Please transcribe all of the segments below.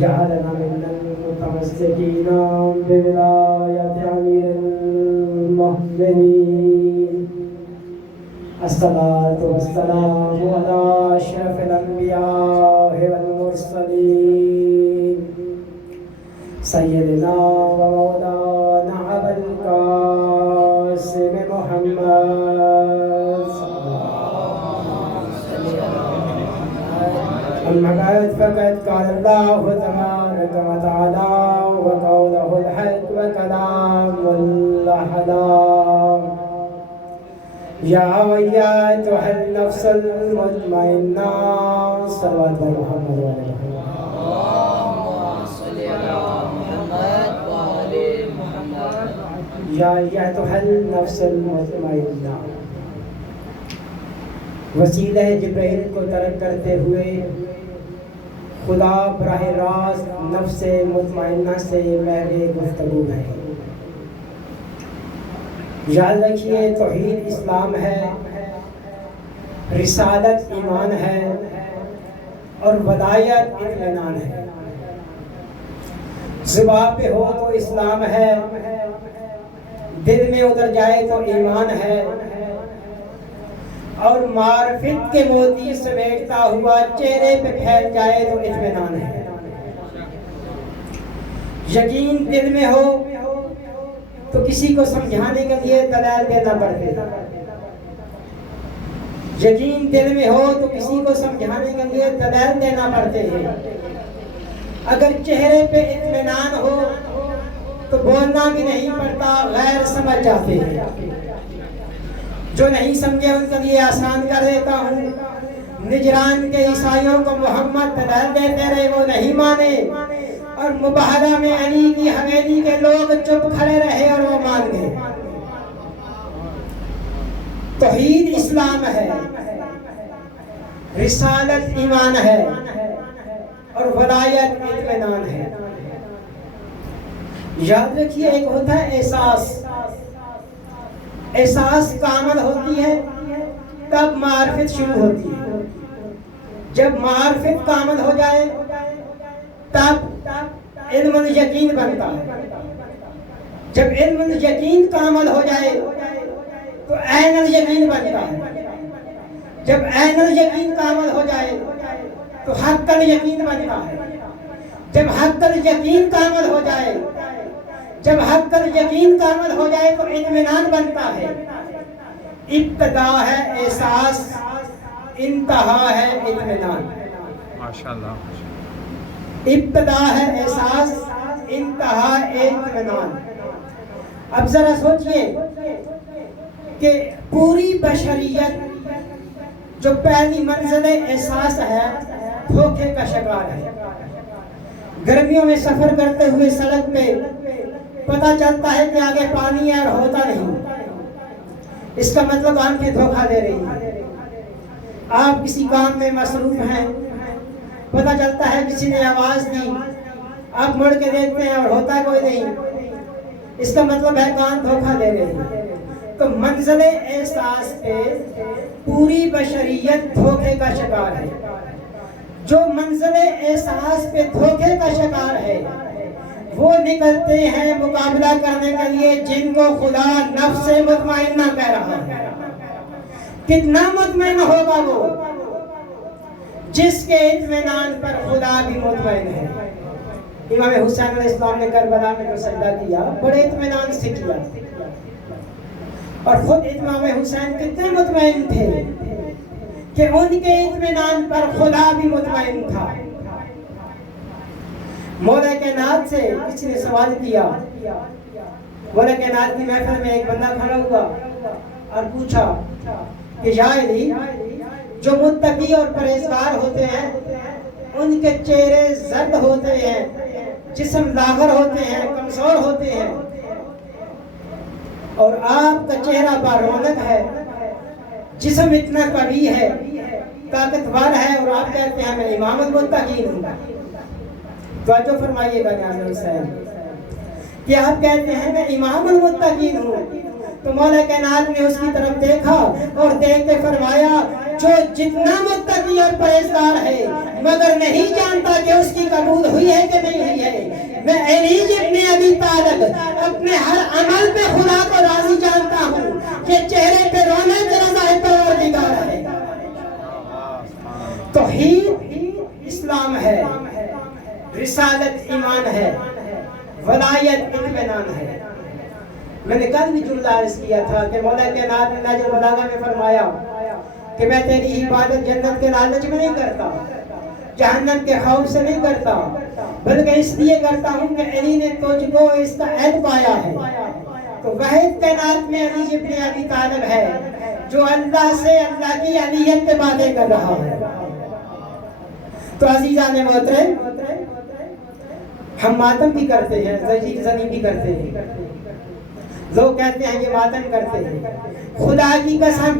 جعلنا من المتمسكين بولاية أمير المؤمنين. الصلاة والسلام على أشرف الأنبياء والمرسلين سيدنا ومولانا أبا القاسم محمد. أما بعد فقد قال الله تبارك وتعالى وقوله الحق وكلام الأحلام يا أيتها النفس المطمئنة صلوات محمد وعلى یا ایتها النفس المطمئنہ. وسیلہ جبرائیل کو ترک کرتے ہوئے خدا براہ راست نفس مطمئنہ سے محور گفتگو ہے. یاد رکھیے توحید اسلام ہے، رسالت ایمان ہے اور ولایت اطمینان ہے. زبان پہ ہو تو اسلام ہے، دل میں اتر جائے تو ایمان ہے، اور معرفت کے موتی سمیٹتا ہوا چہرے پہ پھیل جائے تو اطمینان ہے. یقین دل میں ہو تو کسی کو سمجھانے کے لیے دلائل دینا پڑتے ہیں. یقین دل میں ہو تو کسی کو سمجھانے کے لیے دلائل دینا پڑتے ہیں. اگر چہرے پہ اطمینان ہو تو بولنا بھی نہیں پڑتا، غیر سمجھ جاتے ہیں. جو نہیں سمجھے ان کے لیے آسان کر دیتا ہوں. نجران کے عیسائیوں کو محمد دلائل دیتے رہے، وہ نہیں مانے، اور مباہدہ میں علی کی حویلی کے لوگ چپ کھڑے رہے اور وہ مان گئے. توحید اسلام ہے، رسالت ایمان ہے اور ولایت اطمینان ہے. یاد رکھیے ایک ہوتا ہے احساس کامل ہوتی ہے تب معرفت شروع ہوتی ہے. جب معرفت کامل ہو جائے تب علم یقین بنتا ہے. جب علم یقین کامل ہو جائے تو عین یقین بنتا ہے. جب عین یقین کامل ہو جائے تو حق یقین بنتا ہے. جب حق یقین کامل ہو جائے تو اطمینان بنتا ہے. ابتدا ہے احساس، انتہا ہے اطمینان. ماشاءاللہ. ابتدا ہے احساس، انتہا اطمینان. اب ذرا سوچئے کہ پوری بشریت جو پہلی منزل احساس ہے دھوکے کا شکار ہے. گرمیوں میں سفر کرتے ہوئے سڑک پہ پتہ چلتا ہے کہ آگے پانی ہے اور ہوتا نہیں. اس کا مطلب آنکھیں دھوکہ دے رہی ہیں. آپ کسی کام میں مصروف ہیں، پتہ چلتا ہے کسی نے آواز دی، آپ مڑ کے دیکھتے ہیں اور ہوتا کوئی نہیں. اس کا مطلب ہے کان دھوکہ دے رہے ہیں. تو منزل احساس پہ پوری بشریت دھوکے کا شکار ہے. جو منزل احساس پہ دھوکے کا شکار ہے وہ نکلتے ہیں مقابلہ کرنے کے لیے جن کو خدا نفس مطمئنہ کہہ رہا ہے. کتنا مطمئن ہوگا وہ جس کے اطمینان پر خدا بھی مطمئن ہے. امام حسین علیہ السلام نے کربلا میں جو سجدہ کیا بڑے اطمینان سے کیا، اور خود امام حسین کتنے مطمئن تھے کہ ان کے اطمینان پر خدا بھی مطمئن تھا. مولا کائنات سے کسی نے سوال کیا. مولا کائنات کی محفل میں ایک بندہ کھڑا ہوا اور پوچھا کہ یا علی، جو متقی اور پرہیزگار ہوتے ہیں ان کے چہرے زرد ہوتے ہیں، جسم لاغر ہوتے ہیں، کمزور ہوتے ہیں، اور آپ کا چہرہ بارونق ہے، جسم اتنا قوی ہے، طاقتور ہے، اور آپ کہتے ہیں میں امام المتقین ہوں. توجہ فرمائیے گا جناب حسین کہ آپ کہتے ہیں میں امام المتقین ہوں، تو مولا کائنات نے اس کی طرف دیکھا اور دیکھ کے فرمایا جو جتنا متقی اور پرہیزگار ہے مگر نہیں جانتا کہ اس کی قبول ہوئی ہے کہ نہیں ہوئی ہے، میں علی ابن ابی طالب اپنے ہر عمل پہ خدا کو راضی جانتا ہوں کہ چہرے پہ رونے کے رضا پروردگار ہے۔ توحید اسلام ہے، رسالت ایمان ہے، ولایت اطمینان ہے۔ میں نے کل بھی جملہ عرض کیا تھا کہ مولا کائنات نے نہج البلاغہ میں فرمایا کہ میں تیری عبادت جنت کے لالچ میں نہیں کرتا، جہنم کے خوف سے نہیں کرتا، بلکہ اس لیے کرتا ہوں کہ علی نے تجھ کو اس کا عہد پایا ہے۔ تو واحد کائنات میں علی ابن ابی طالب ہے جو اللہ سے اللہ کی علیت پہ باتیں کر رہا ہے۔ تو عزیزان محترم، ہم ماتم بھی کرتے ہیں، زجیر زنی بھی کرتے ہیں، لوگ کہتے ہیں یہ ماتم کرتے ہیں۔ خدا کی قسم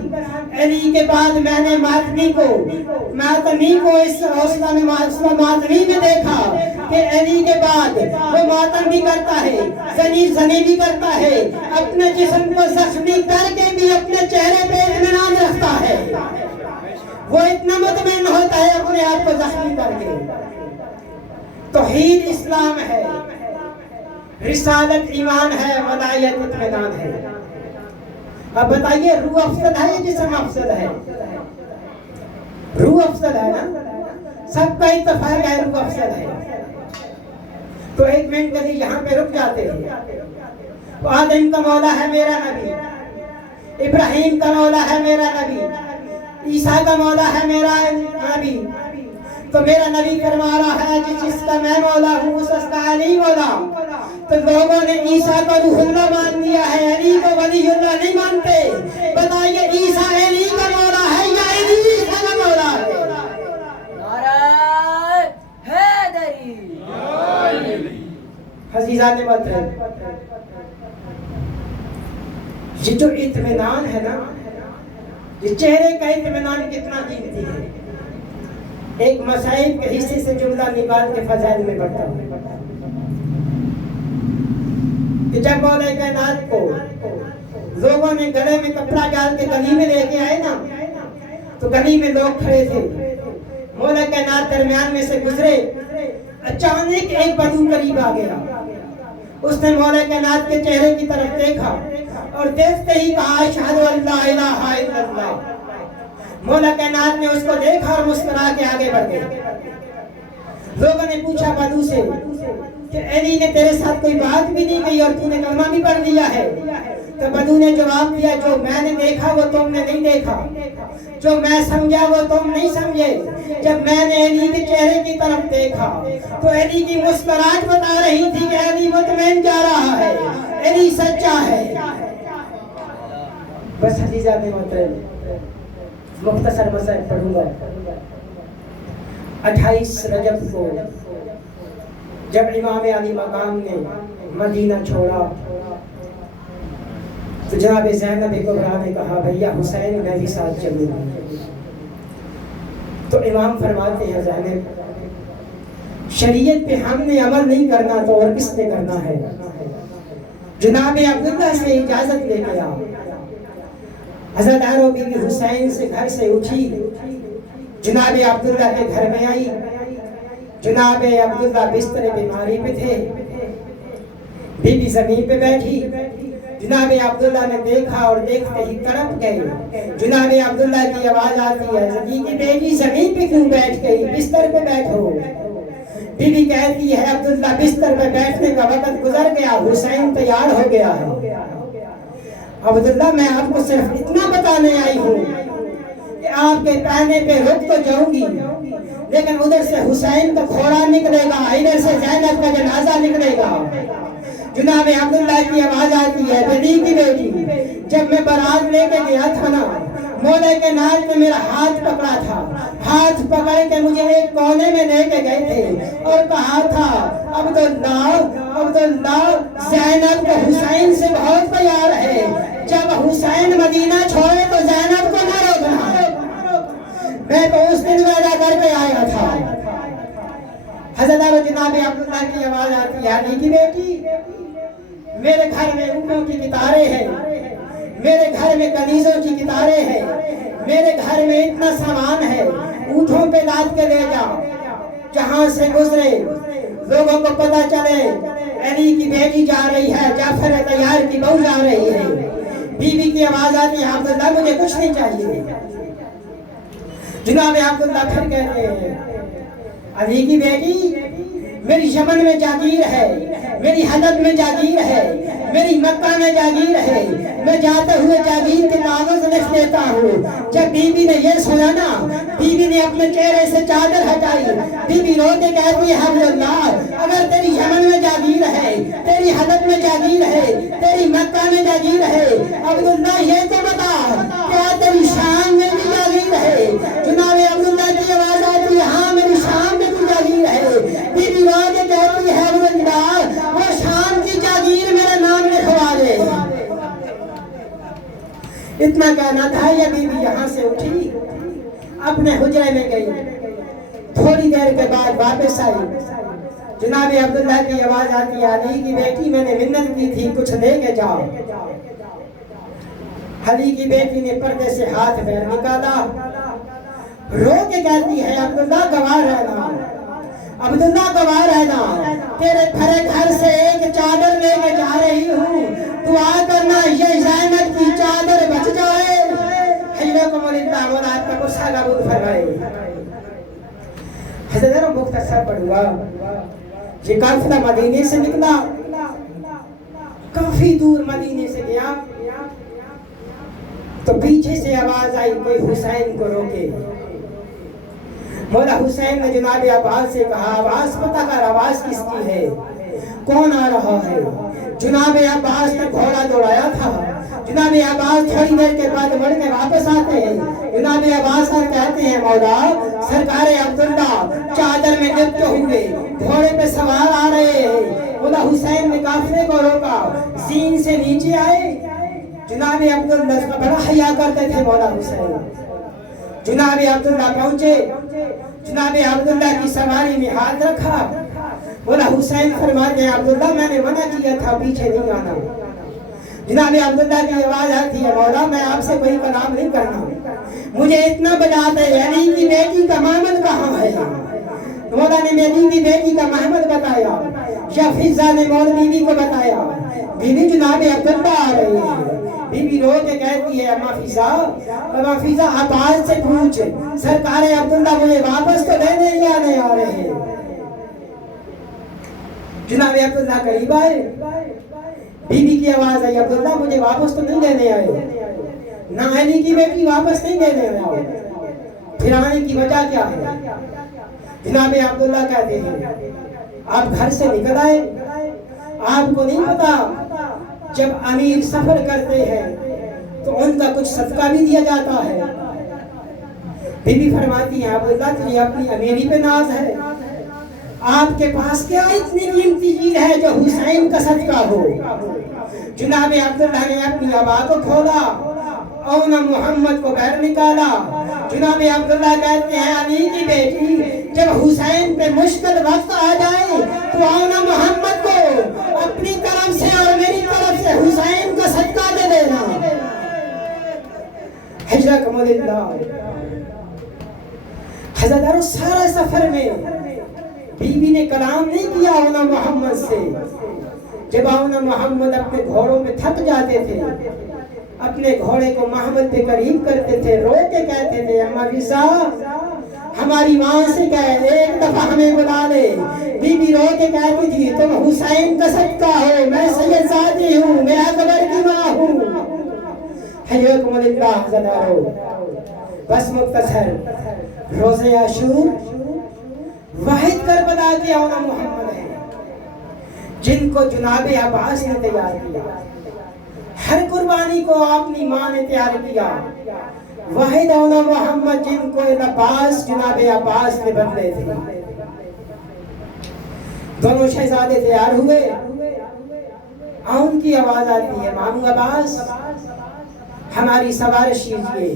علی کے بعد میں نے ماتمی کو اس حوصلہ میں ماتمی میں دیکھا کہ علی کے بعد وہ ماتم بھی کرتا ہے، زنی بھی کرتا ہے، اپنے جسم کو زخمی کر کے بھی اپنے چہرے پہ اطمینان رکھتا ہے۔ وہ اتنا مطمئن ہوتا ہے اپنے آپ کو زخمی کر کے۔ توحید اسلام ہے، رسالت ایمان ہے، ولایت اطمینان ہے۔ اب بتائیے روح افضل ہے یا جسم افضل ہے؟ روح افضل ہے نا، سب کا اتفاق ہے روح افضل ہے۔ تو ایک منٹ کے لیے یہاں پہ رک جاتے ہیں۔ تو آدم کا مولا ہے میرا نبی، ابراہیم کا مولا ہے میرا نبی، عیسیٰ کا مولا ہے میرا نبی۔ تو میرا نبی فرما رہا ہے جس کا میں مولا ہوں اس کا علی مولا۔ تو لوگوں نے عیسیٰ کو روح اللہ مان دیا ہے، علی کو ولی اللہ نہیں مانتے۔ بتائیے عیسیٰ علی کا مولا ہے یا علی عیسیٰ کا مولا ہے؟ نعرہ حیدری۔ عزیزان محترم، یہ جو اطمینان ہے نا، یہ چہرے کا اطمینان کتنا قیمتی ہے۔ ایک مصائب کے حصے سے جملہ نکال کے فضائل میں پڑھتا ہوں کہ جب مولا کائنات کو لوگوں نے گلے میں کپڑا ڈال کے گلی میں لے کے آئے نا، تو گلی میں لوگ کھڑے تھے، مولا کائنات درمیان میں سے گزرے، اچانک ایک بدو قریب آ گیا۔ اس نے مولا کائنات کے چہرے کی طرف دیکھا اور دیکھتے ہی کہا اشہد ان لا الہ الا اللہ۔ مولا کائنات نے اس کو دیکھا اور مسکرا کے آگے بڑھ گئے۔ لوگوں نے پوچھا بدو سے کہ علی نے تیرے ساتھ کوئی بات بھی نہیں کی اور تو نے کلمہ بھی پڑھ لیا ہے؟ تو بدو نے جواب دیا جو میں نے دیکھا وہ تم نے نہیں دیکھا، جو میں سمجھا وہ تم نہیں سمجھے۔ جب میں نے علی کے چہرے کی طرف دیکھا تو علی کی مسکراہٹ بتا رہی تھی کہ علی مطمئن جا رہا ہے، علی سچا ہے۔ بس عزیزان محترم، مختصر مسائل پڑھوں گا۔ 28 رجب کو جب امام علی مقام نے مدینہ چھوڑا تو جناب زینب کبریٰ نے کہا بھیا حسین میں بھی ساتھ چلوں گا۔ تو امام فرماتے ہیں زینب شریعت پہ ہم نے عمل نہیں کرنا تو اور کس نے کرنا ہے؟ جناب عبداللہ سے اجازت لے کے آؤ۔ حضرت آرو بی بی حسین سے گھر سے اٹھی، جناب عبداللہ کے گھر میں آئی۔ جناب عبداللہ بستر بیماری پہ تھے، بی بی زمین پہ بیٹھی۔ جناب عبداللہ نے دیکھا اور دیکھتے ہی تڑپ گئے۔ جناب عبداللہ کی آواز آتی ہے صدیقی بیٹی زمین پہ کیوں بیٹھ گئی، بستر پہ بیٹھو۔ بی بی کہتی ہے عبداللہ بستر پہ بیٹھنے کا وقت گزر گیا، حسین تیار ہو گیا ہے۔ عبداللہ میں آپ کو صرف اتنا بتانے آئی ہوں کہ آپ کے کہنے پہ رک تو جاؤں گی، لیکن ادھر سے حسین کا گھوڑا نکلے گا، ادھر سے زینب کا جنازہ نکلے گا۔ جناب عبداللہ کی آواز آتی ہے بدی کی بیٹی جب میں بارات لے کے گیا تھا نا، مولا کے نال نے میرا ہاتھ پکڑا تھا، ہاتھ پکڑ کے مجھے ایک کونے میں لے کے گئے تھے اور کہا تھا عبداللہ زینب کو حسین سے بہت پیار ہے، جب حسین مدینہ چھوڑے تو زینب کو نہ روکنا۔ میں تو اس دن وعدہ کر کے آیا تھا۔ حضرت جناب عبداللہ کی آواز آتی ہے علی کی بیٹی میرے گھر میں اونٹوں کی کتاریں ہیں، میرے گھر میں کنیزوں کی کتاریں ہیں، میرے گھر میں اتنا سامان ہے، اونٹوں پہ لاد کے لے جاؤ، جہاں سے گزرے لوگوں کو پتہ چلے علی کی بیٹی جا رہی ہے، جعفر طیار کی بہو جا رہی ہے۔ بیوی کی آواز آتی ہے عبداللہ مجھے کچھ نہیں چاہیے۔ جناب عبداللہ پھر کہتے ہیں علی کی بیٹی میری یمن میں جاگیر ہے، میری حلب میں جاگیر ہے، میری مکہ میں جاگیر ہے، میں جاتے ہوئے جاگیر کے کاغذ لکھ لیتا ہوں۔ جب بی بی نے یہ سنا نا، بی بی نے اپنے چہرے سے چادر ہٹائی، بی بی رو کے کہتی ہے عبداللہ اگر تیری یمن میں جاگیر ہے، تیری حلب میں جاگیر ہے، تیری مکہ میں جاگیر ہے، عبداللہ یہ تو بتا کیا تیری شام میں بھی جاگیر ہے؟ جناب عبداللہ کی آواز آتی ہے ہاں میری شام میں بھی جاگیر ہے۔ بی بی رو کے کہتی ہے عبداللہ وہ شام کی جاگیر میرا نام لکھوا دے۔ اتنا کہنا تھا یہ بی بی یہاں سے اٹھی، اپنے حجرے میں گئی، تھوڑی دیر کے بعد واپس آئی۔ جناب عبداللہ کی آواز آتی ہے علی کی بیٹی میں نے منت کی تھی کچھ لے کے جاؤ۔ علی کی بیٹی نے پردے سے ہاتھ پیر نکالا، رو کے کہتی ہے عبداللہ گوار رہنا، عبداللہ گوار رہنا، تیرے پھرے گھر سے ایک چادر لے کے جا رہی ہوں، دعا کرنا یہ زینب کی چادر بچ جائے۔ حضرت اللہ مولا آپ کا غصہ قبول فرمائے۔ حضرت مختصر پڑھوا یہ قافلہ مدینے سے نکلا، کافی دور مدینے سے گیا تو پیچھے سے آواز آئی کوئی حسین کو روکے۔ مولا حسین نے جناب عباس سے کہا آواز پتہ کر آواز کس کی ہے، کون آ رہا ہے؟ جناب عباس نے گھوڑا دوڑایا تھا۔ جناب عباس تھوڑی دیر کے بعد بڑھ کے واپس آتے ہیں۔ جناب عباس کہتے ہیں مولا سرکار عبداللہ چادر میں لپٹے ہوئے گھوڑے پہ سوار آ رہے ہیں۔ مولا حسین نے قافلے کو روکا، زین سے نیچے آئے۔ جناب عبداللہ کا بڑا حیا کرتے تھے مولا حسین۔ جناب عبداللہ پہنچے، جناب عبداللہ کی سواری میں ہاتھ رکھا۔ مولا حسین فرماتے ہیں عبداللہ میں نے منع کیا تھا پیچھے نہیں آنا۔ جناب عبداللہ کی آواز آتی ہے مولا میں آپ سے کوئی کلام نہیں کرنا، مجھے اتنا بتا دے علی کی بیٹی کا محمد کہاں ہے؟ مولا نے میری کی بیٹی کا محمد بتایا، یا فضا نے مولا بیوی کو بتایا، بیوی جناب عبداللہ آ رہی ہے۔ بی بی رو کے کہتی ہے اما فضا عباس سے پوچھ سرکار عبداللہ مجھے واپس تو لینے ہی آنے آ رہے ہیں۔ جناب عبداللہ قریب آئے، بی بی کی آواز آئی عبداللہ مجھے واپس تو نہیں لینے آئے، نہ علی کی بیٹی واپس نہیں لینے آئے، پھر آنے کی وجہ کیا ہے؟ جناب عبداللہ کہتے ہیں آپ گھر سے نکل آئے، آپ کو نہیں پتا جب امیر سفر کرتے ہیں تو ان کا کچھ صدقہ بھی دیا جاتا ہے۔ بی بی فرماتی ہیں عبداللہ تجھے اپنی امیری پہ ناز ہے، آپ کے پاس کیا اتنی قیمتی چیز ہے جو حسین کا صدقہ ہو؟ جناب عبداللہ نے اپنی عبا کو کھولا، اونا محمد کو باہر نکالا۔ جناب عبداللہ کہتے ہیں علی کی بیٹی جب حسین پہ مشکل وقت آ جائے تو اونا محمد کو اپنی طرف سے اور میری طرف سے حسین کا صدقہ دے دینا۔ حجرکم اللہ۔ حضرت سارا سفر میں بی بی نے کلام نہیں کیا اونا محمد سے۔ جب اونا محمد اپنے گھوڑوں میں تھک جاتے تھے، اپنے گھوڑے کو محمد پہ قریب کرتے تھے، رو کے کہتے تھے اما فضا ہماری ماں سے کہے ایک دفعہ ہمیں بلا لے۔ بی بی رو کے کہتی تھی تم حسین کا صدقہ ہو، میں سید زادی ہوں، میں اکبر کی ماں ہوں۔ حیاکم اللہ زدارو۔ بس مختصر روز عاشور واحد کربلا کے اونا محمد ہیں جن کو جناب عباس نے تیار کیا، ہر قربانی کو اپنی ماں نے تیار کیا۔ واحد اونا محمد جن کو عباس جناب عباس نے بدلے تھے۔ دونوں شہزادے تیار ہوئے، ان کی آواز آتی ہے مامو عباس ہماری سوارش کیجیے،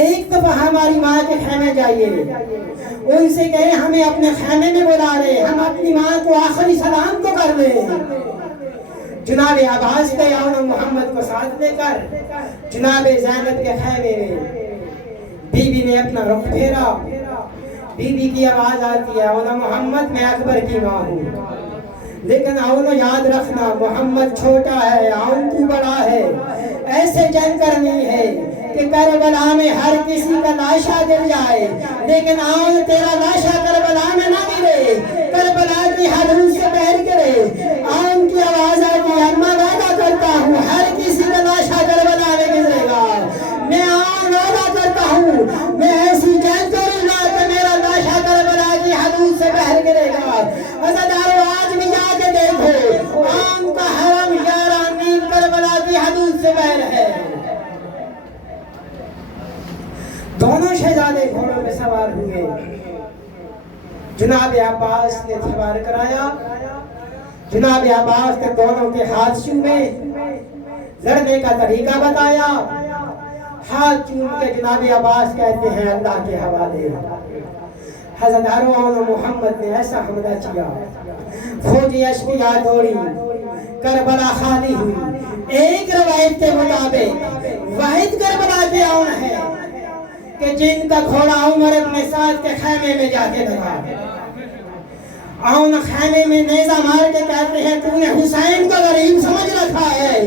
ایک دفعہ ہماری ماں کے خیمے جائیے، ان سے کہیں ہمیں اپنے خیمے میں بلا رہے، ہم اپنی ماں کو آخری سلام تو کر لیں۔ جناب عباس کے یاون محمد کو ساتھ لے کر جناب زینب کے خیمے میں بی بی نے اپنا رخ پھیرا. بی بی کی آواز آتی ہے اونا محمد میں اکبر کی ماں ہوں لیکن اونا یاد رکھنا محمد چھوٹا ہے اون تو بڑا ہے. ایسے جنگ کرنی ہے کہ کربلا میں ہر کسی کا لاشا گر جائے لیکن اون تیرا لاشا کربلا میں نہ گرے. کربلا کی حدود سے باہر کرے. اون کی آواز آتی ہے میں وعدہ کرتا ہوں ہر کسی کا لاشا کربلا میں گزرے گا. میں اون وعدہ کرتا ہوں میں ایسی جنگ کروں گا کہ میرا لاشا کربلا کی حدود سے باہر گرے گا. عزادارو آج بھی جا کے دیکھو اون کا حرم 11 میل کربلا کی حدود سے باہر ہے. دونوں شہزادے گھوڑوں پہ سوار ہوئے. جناب عباس نے سوار کرایا. جناب عباس نے دونوں کے ہاتھ چومے لڑنے کا طریقہ بتایا. ہاتھ چوم کے جناب عباس کہتے ہیں اللہ کے حوالے. حضرت ہارون محمد نے ایسا حملہ کیا فوجی اشقیاء دوڑی کربلا خالی ہوئی. ایک روایت کے مطابق واحد کربلا کے اون ہے کہ جن کا گھوڑا عمر ابن سعد کے خیمے میں جا کے لگا. اون خیمے میں نیزہ مار کے کہتے ہیں تو نے حسین کو غریب سمجھ رکھا ہے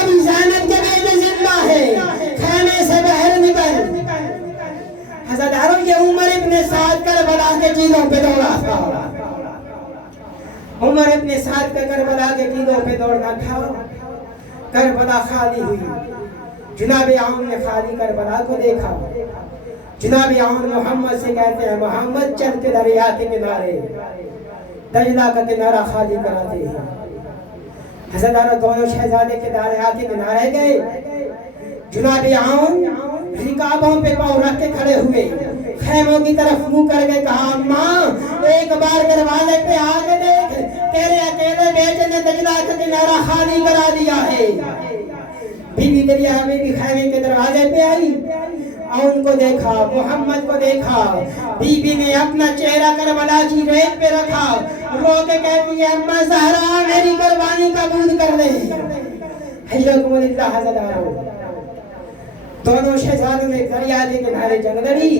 ابھی زینب کے بیٹے زندہ ہے خیمے سے باہر نکل. حضرت عمر یہ عمر ابن سعد کربلا کے قیلوں پہ دوڑا تھا. عمر ابن سعد کا کربلا کے قیلوں پہ دوڑنا تھا. کربلا خالی ہوئی. جناب عون نے خالی کربلا کو دیکھا. جناب عون محمد سے کہتے ہیں محمد چل کے دریا کے کنارے دجلہ کا کنارہ خالی کراتے ہیں. حضرت دونوں شہزادے کے دریا کے کنارے گئے. جناب عون رکابوں پہ پاؤں رکھ کے کھڑے ہوئے خیموں کی طرف منہ کر کے کہا اماں ایک بار دروازے پہ آگے دیکھ تیرے اکیلے بیٹے نے دجلہ کا کنارہ خالی کرا دیا ہے. بی بی دریا میں بھی خیمے کے دروازے پہ آئی. اون کو دیکھا محمد کو دیکھا. بی بی نے اپنا چہرہ کربلا کی ریت پہ رکھا رو کے کہتی ہے اماں زہرا میری قربانی قبول کر لے. حیاکم اللہ. حضرات دونوں شہزادوں نے دریا کے کنارے جنگ لڑی.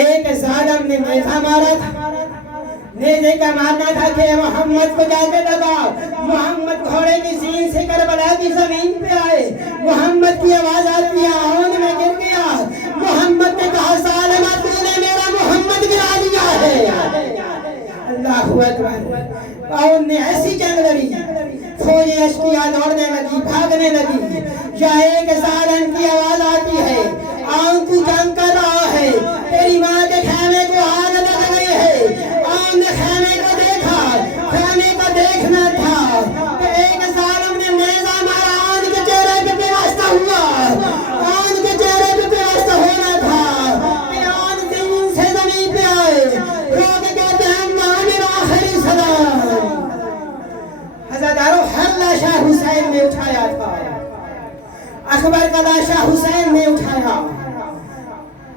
ایک ظالم نے نیزہ مارا تھا. نیزے کا مارنا تھا کہ محمد کو جا کے لگا. محمد گھوڑے کی سین سے کربلا کی زمین پہ آئے. محمد کی آواز آتی ہے اون میں گر گیا. محمد نے کہا ظالمہ تو نے میرا محمد گرا دیا ہے. اللہ اکبر. اون نے ایسی جنگ لڑی فوجی اشقیاء دوڑنے لگی بھاگنے لگی. یا ایک ظالم کی آواز آتی ہے اون تو جنگ کر رہا ہے تیری ماں کے خیمے کو آگ لگ گئی ہے. اون نے خیمے کو دیکھا. خیمے کو دیکھنا تھا کہ ایک ظالم نے نیزہ مارا. اون کے چہرے پہ پیوستہ ہوا. اون کے چہرے پہ پیوستہ ہونا تھا کہ اون زمین سے زمین پہ آئے رو کے کہتے ہیں ماں میرا آخری سلام. حضرات ہر لاشا حسین نے اٹھایا تھا. اکبر کا لاشا حسین نے اٹھایا.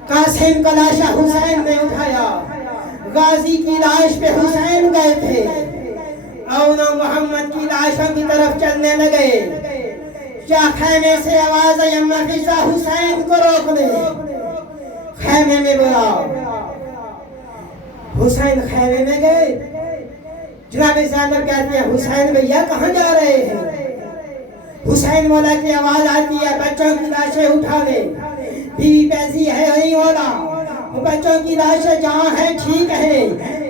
قاسم کا لاشا حسین نے اٹھایا. غازی کی لاش پہ حسین گئے تھے. اون محمد کی لاشوں کی طرف چلنے لگے. کیا خیمے سے آواز آئی اما فضا حسین کو روک لے. خیمے میں بولا. حسین خیمے میں گئے. جناب زینب کہتے ہیں حسین بھیا کہاں جا رہے ہیں. حسین مولا کی آواز آتی ہے بچوں کی لاشیں اٹھا لے. بیوی پیسی ہے نہیں ہونا بچوں کی لاشیں جہاں ہے ٹھیک ہے.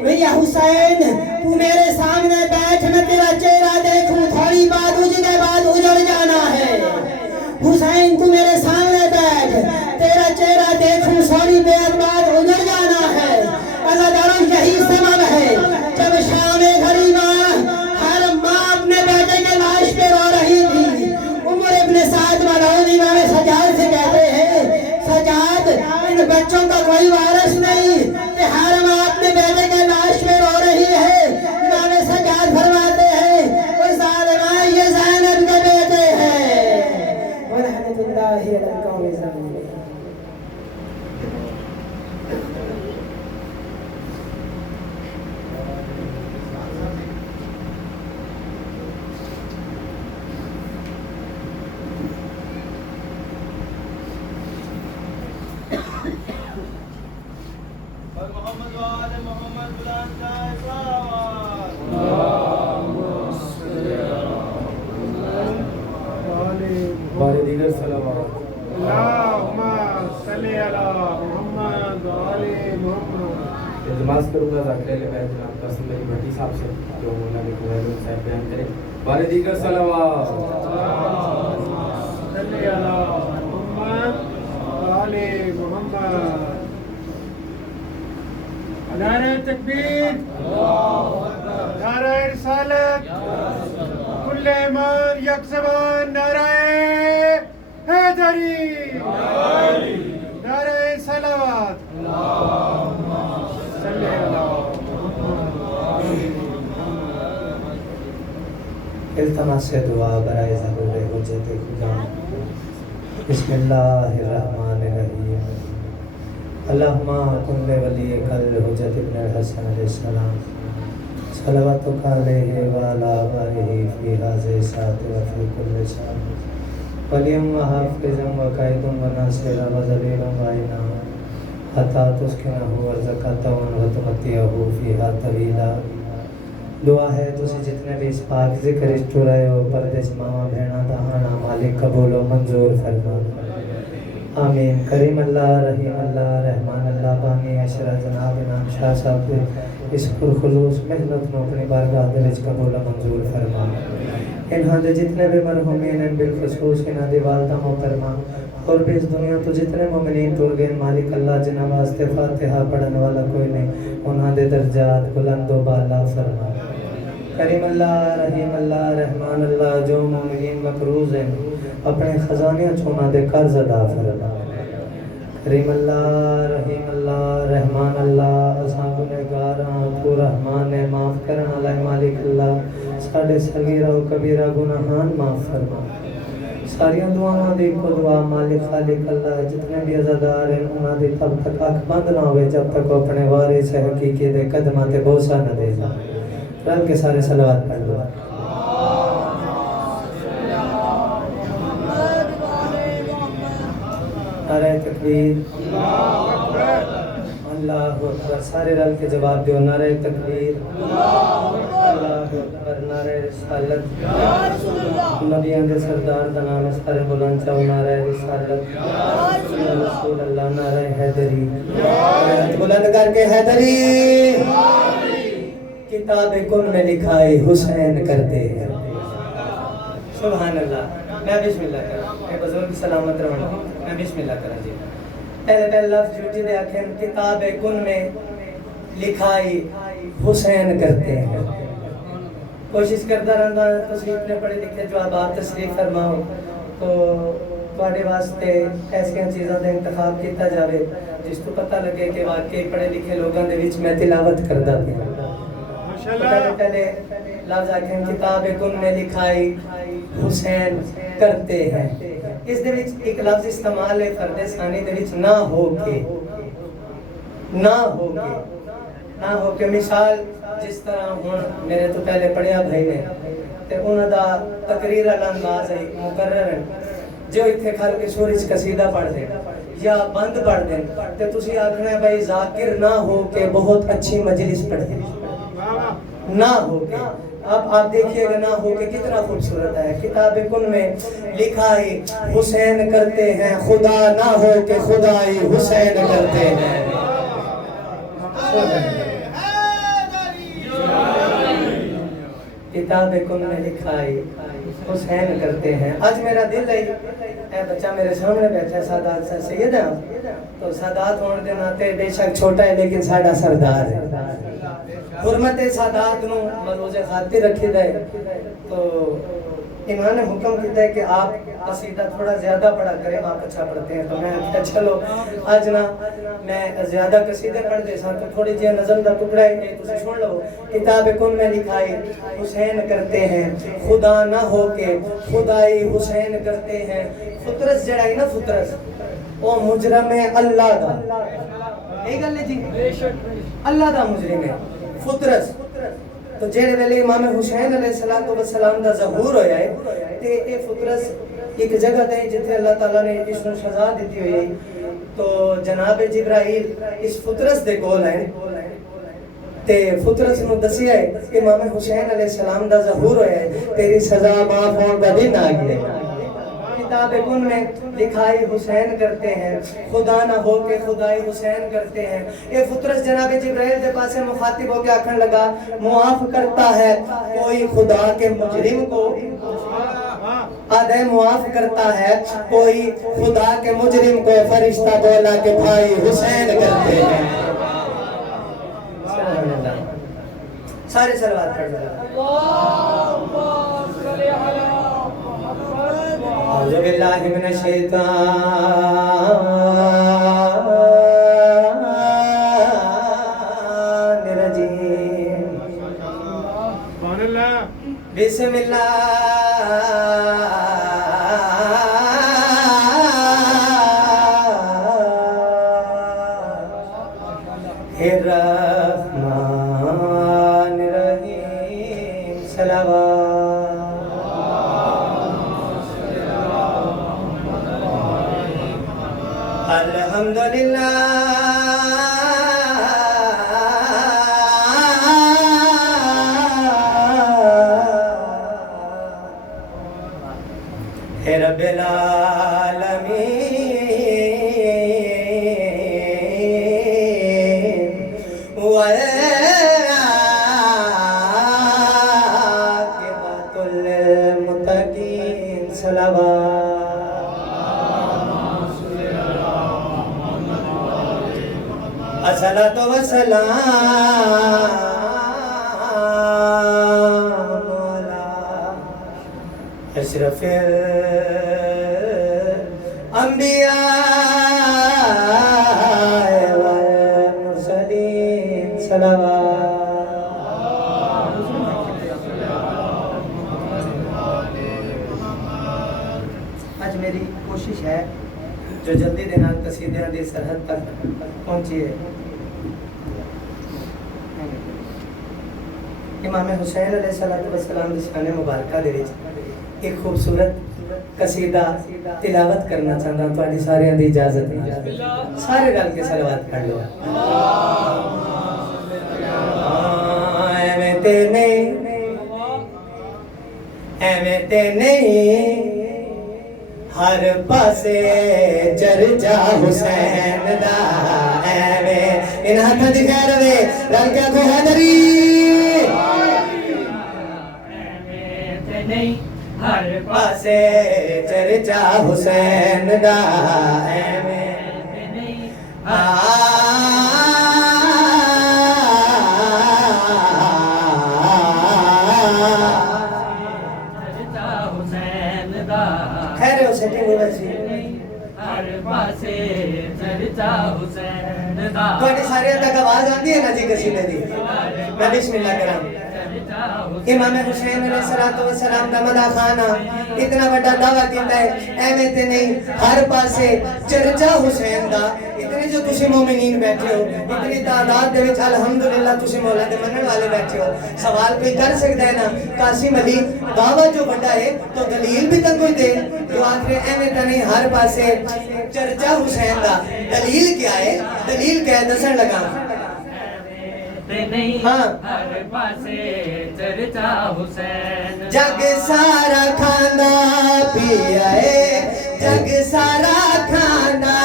بھیا حسین تو میرے سامنے بیٹھ میں تیرا چہرہ دیکھوں تھوڑی بات اجڑے بعد اجڑ جانا ہے. حسین تو میرے سامنے بیٹھ تیرا چہرہ دیکھوں تھوڑی دیر بعد اجڑ جانا ہے. عزاداروں یہی سبب ہے جب شام غریبہ ہر ماں اپنے بیٹے کے لاش پہ رو رہی تھی. عمر ابن سعد ملعون امام سجاد سے کہتے ہیں سجاد ان بچوں کا کوئی وارث نہیں کہ ہر ماں اپنے بیٹے کے لاش پہ رو رہی ہے. امام سجاد فرماتے ہیں وہ ظالمہ یہ زینب کے بیٹے ہیں. ولعنت اللہ علی القوم الظالمین. کروں گا ذاکر علیہ بیت جناب قاسم علی بھٹی صاحب سے جو مولا کے فضائل صاحب بیان کرے. بار دیگر صلوات. صلی علی محمد و آل محمد. نعرہ تکبیر، نعرہ رسالت، کل ایمان یک زبان، نعرہ حیدری، نعرہ صلوات. صلی علی التماس دعا برائے ظہور حجت خدا. بسم اللہ الرحمن الرحیم. اللہم کن ولی کل حجت ابن الحسن علیہ السلام صلواتک علیہ وعلی آبائہ فی حاضر ساعت و فی کل ساعت ولیم و حافظم و قائدم و ناصر و ذلیلم و عینام حتی تسکنہ ورزقتون و تمتیہ فیہا طویلا. دعا ہے تسی جتنے بھی اس پاک ذکر اسٹو رہے ہو پردیس ماما بہنا دہانا مالک قبول و منظور فرما. آمین. کریم اللہ رحیم اللہ رحمان اللہ بانی اشرا جناب انعام شاہ صاحب دے اس پرخلوص محنت نو اپنی بارگاہ دے وچ قبول و منظور فرما. انہاں دے جتنے بھی مرحومین ہیں بالخصوص انہاں دی والدہ محترمہ اور بھی اس دنیا تو جتنے مومنین ٹر گئے مالک اللہ جناب واسطے فاتحہ پڑھن والا کوئی نہیں انہاں دے درجات بلند و بالا فرما. کریم اللہ رحیم اللہ رحمان اللہ جو مومنین مقروض ہیں اپنے خزانے چھونا دے قرض ادا فرما. کریم اللہ رحیم اللہ رحمان اللہ اساں گنہگاراں تو رحمان نے معاف کرن والا مالک اللہ ساڈے صغیرہ و کبیرہ گناہان معاف فرما. ساریاں دعاواں دی کو دعا مالک خالق اللہ جتنے بھی عزادار ہیں انہاں دی تب تک اکھ بند نہ ہوئے جب تک وہ اپنے وارث حقیقی دے قدماں تے بوسہ نہ دے جا. رل کے سارے صلوات پڑھ لو. نعرہ تکبیر، اللہ اکبر. سارے رل کے جواب دیو. نعرہ تکبیر، اللہ اکبر. نعرہ رسالت، نبیاں دے سردار دا نام سارے بلند چاہو. نعرہ رسالت، رسول اللہ. نعرہ حیدری، بلند کر کے حیدری. کتاب کن میں لکھا ہے حسین کرتے ہیں. سبحان اللہ. میں بسم اللہ کرا اے بزرگ سلامت رہنا. میں بسم اللہ کرا جی. پہلے لفظ جوٹی دے آکھیں کتاب کن میں لکھا ہے حسین کرتے ہیں. کوشش کرتا رہتا تسی اتنے پڑھے لکھے جو آپ تشریف فرماؤ تو تواڈے واسطے ایسیاں چیزاں دے انتخاب کیتا جاوے جس تو پتہ لگے کہ واقعی پڑھے لکھے لوگوں دے وچ میں تلاوت کردا پیا. پہلے لفظ آکھیں کتاب کن میں لکھا ہے حسین کرتے ہیں. اس دے وچ ایک لفظ استعمال ہے فرد ثانی دے وچ نہ ہو کے مثال جس طرح ہن میرے تو پہلے پڑھیا بھائی نے تے انہاں دا تقریر والا انداز ہے مقرر ہے جو ایتھے کھل کے سورج قصیدہ پڑھ دے یا بند پڑھ دیں تے تسی آکھنا ہے بھائی ذاکر نہ ہو کے بہت اچھی مجلس پڑھ دے. نہ ہو کے اب آپ دیکھیے گا نہ ہو کے کتنا خوبصورت ہے. کتاب کن میں لکھا ہے حسین کرتے ہیں خدا نہ ہو کے خدائی حسین کرتے ہیں. کتاب کن میں لکھا ہے حسین کرتے ہیں. آج میرا دل ہے اے بچہ میرے سامنے بیٹھا ہے سادات سے سید ہے تو سادات ہونے دے ناتے بے شک چھوٹا ہے لیکن ساڈا سردار ہے. حرمت سادات نو ملوز خاطر رکھی دے تو امام نے حکم کیتا ہے کہ آپ قصیدہ تھوڑا زیادہ پڑھا کریں. آپ اچھا پڑھتے ہیں تو میں کہا چلو آج نا میں زیادہ قصیدے پڑھ دے سا تو تھوڑی جی نظم دا ٹکڑا ہے تسی سن لو. کتاب کن میں لکھا ہے حسین کرتے ہیں خدا نہ ہو کے خدائی حسین کرتے ہیں. فطرس جڑا ہے نا فطرس وہ مجرم ہے اللہ دا. ایک گل ہے جی اللہ دا مجرم ہے فطرس. تو جیڑے ویلے امام حسین علیہ السلام دا ظہور ہویا ہے تے اے فطرس ایک جگہ تے جتھے اللہ تعالیٰ نے اس نو سزا دیتی ہوئی ہے تو جناب جبرائیل اس فطرس دے کول ہیں تے فطرس نو دسیا ہے امام حسین علیہ السلام دا ظہور ہویا ہے تیری سزا معاف ہون دا دن آ گیا ہے. کتاب کن میں لکھائی حسین کرتے ہیں، خدا نہ ہو کے خدائی حسین کرتے ہیں. اے فطرس جناب جبرائیل کے پاس مخاطب ہو کے آکھن لگا معاف کرتا ہے کوئی خدا کے مجرم کو، آدھے معاف کرتا ہے کوئی خدا کے مجرم کو، فرشتہ بولا کہ بھائی حسین کرتے ہیں. سبحان اللہ. سارے صلوات پڑھ لو. اعوذ باللہ من الشیطان الرجیم. سبحان اللہ. بسم اللہ الرحمن الرحیم. صلوات. الحمدللہ رب العالمین والعاقبۃ للمتقین. صلوات. الصلاۃ والسلام علی اشرف الانبیاء والمرسلین. صلوات. آج میری کوشش ہے جو جلدی دے نال قصیدیاں دی سرحد تک پہنچی ہے. امام حسین علیہ السلام دی شان مبارکہ دے وچ ایک خوبصورت قصیدہ تلاوت کرنا چاہتا ہوں تہاڈی سارے دی اجازت نال. سارے رل کے صلوات پڑھ لو. ایویں تے نہیں ہر پاسے چرچا حسین دا. ایویں ان ہاتھاں دی خیر وے رل کے کو حیدری. ہر پاسے چرچا حسین دا. خیر ہو سیٹنگ ہو ویسی. ہر پاسے چرچا حسین دا. تھوڑی سارے تک آواز آتی ہے نا جی قصیدے دی. میں بسم اللہ کراں. امام حسین علیہ السلام دا مدح خانہ اتنا بڑا دعویٰ کیتا ہے. ایویں تے نہیں ہر پاسے چرچا حسین دا. اتنے جو تسی مومنین بیٹھے ہو, اتنی تعداد دے وچ الحمدللہ تسی مولا دے منن والے بیٹھے ہو. سوال کوئی کر سکتا ہے نا قاسم علی دعویٰ جو بڑا ہے تو دلیل بھی تک کوئی دے. جو آخر ایویں تے نہیں ہر پاسے چرچا حسین دا. دلیل کیا ہے؟ دلیل کیا ہے دسن لگا. ہر پاسے چرچا حسین. جگ سارا کھانا پیا ہے, جگ سارا کھانا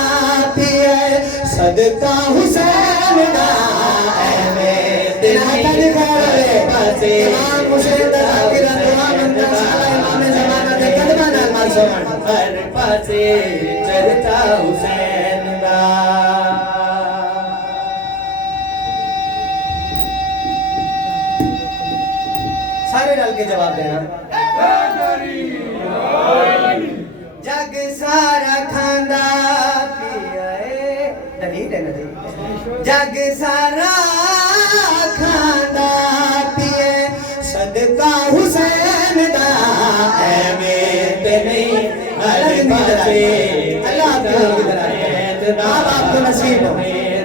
پیا ہے, صدقہ حسین دا. امام حسین دا ذاکرہ دعا مندا سارا امام زمانہ دے قدمہ نال معصوم. ہر پاسے چرچا حسین دا. سارے رل کے جواب دینا. جگ سارا کھاندا پیا ہے. دلیل ہے نا جی. جگ سارا کھاندا پیا صدقہ حسین دا. ایویں تے نہیں ہر پاسے اللہ آپ آپ کو نصیب ہو.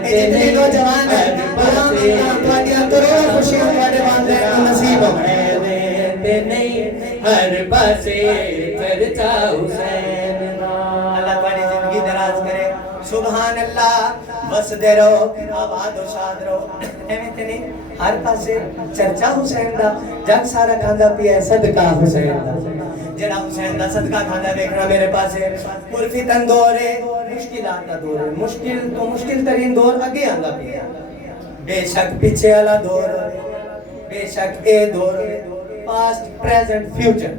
جتنے نوجوان ہیں تھوڑیاں کروڑوں خوشیاں تھوڑے والدین کو نصیب ہو. نہیں ہر پاسے چرچا حسین. اللہ تمہاری زندگی دراز کرے. سبحان اللہ. وسدے رہو, آباد و شاد رہو. ایویں تے نہیں ہر پاسے چرچا حسین دا. جگ سارا کھاندا پیا صدقہ حسین دا. جڑا حسین دا صدقہ کھاندا ویکھنا میرے پاس ہے پرفتن دور ہے مشکلات دا دور ہے مشکل تو مشکل ترین دور اگے آندا پیا بے شک پیچھے والا دور بے شک اے دور پاسٹ پریزنٹ فیوچر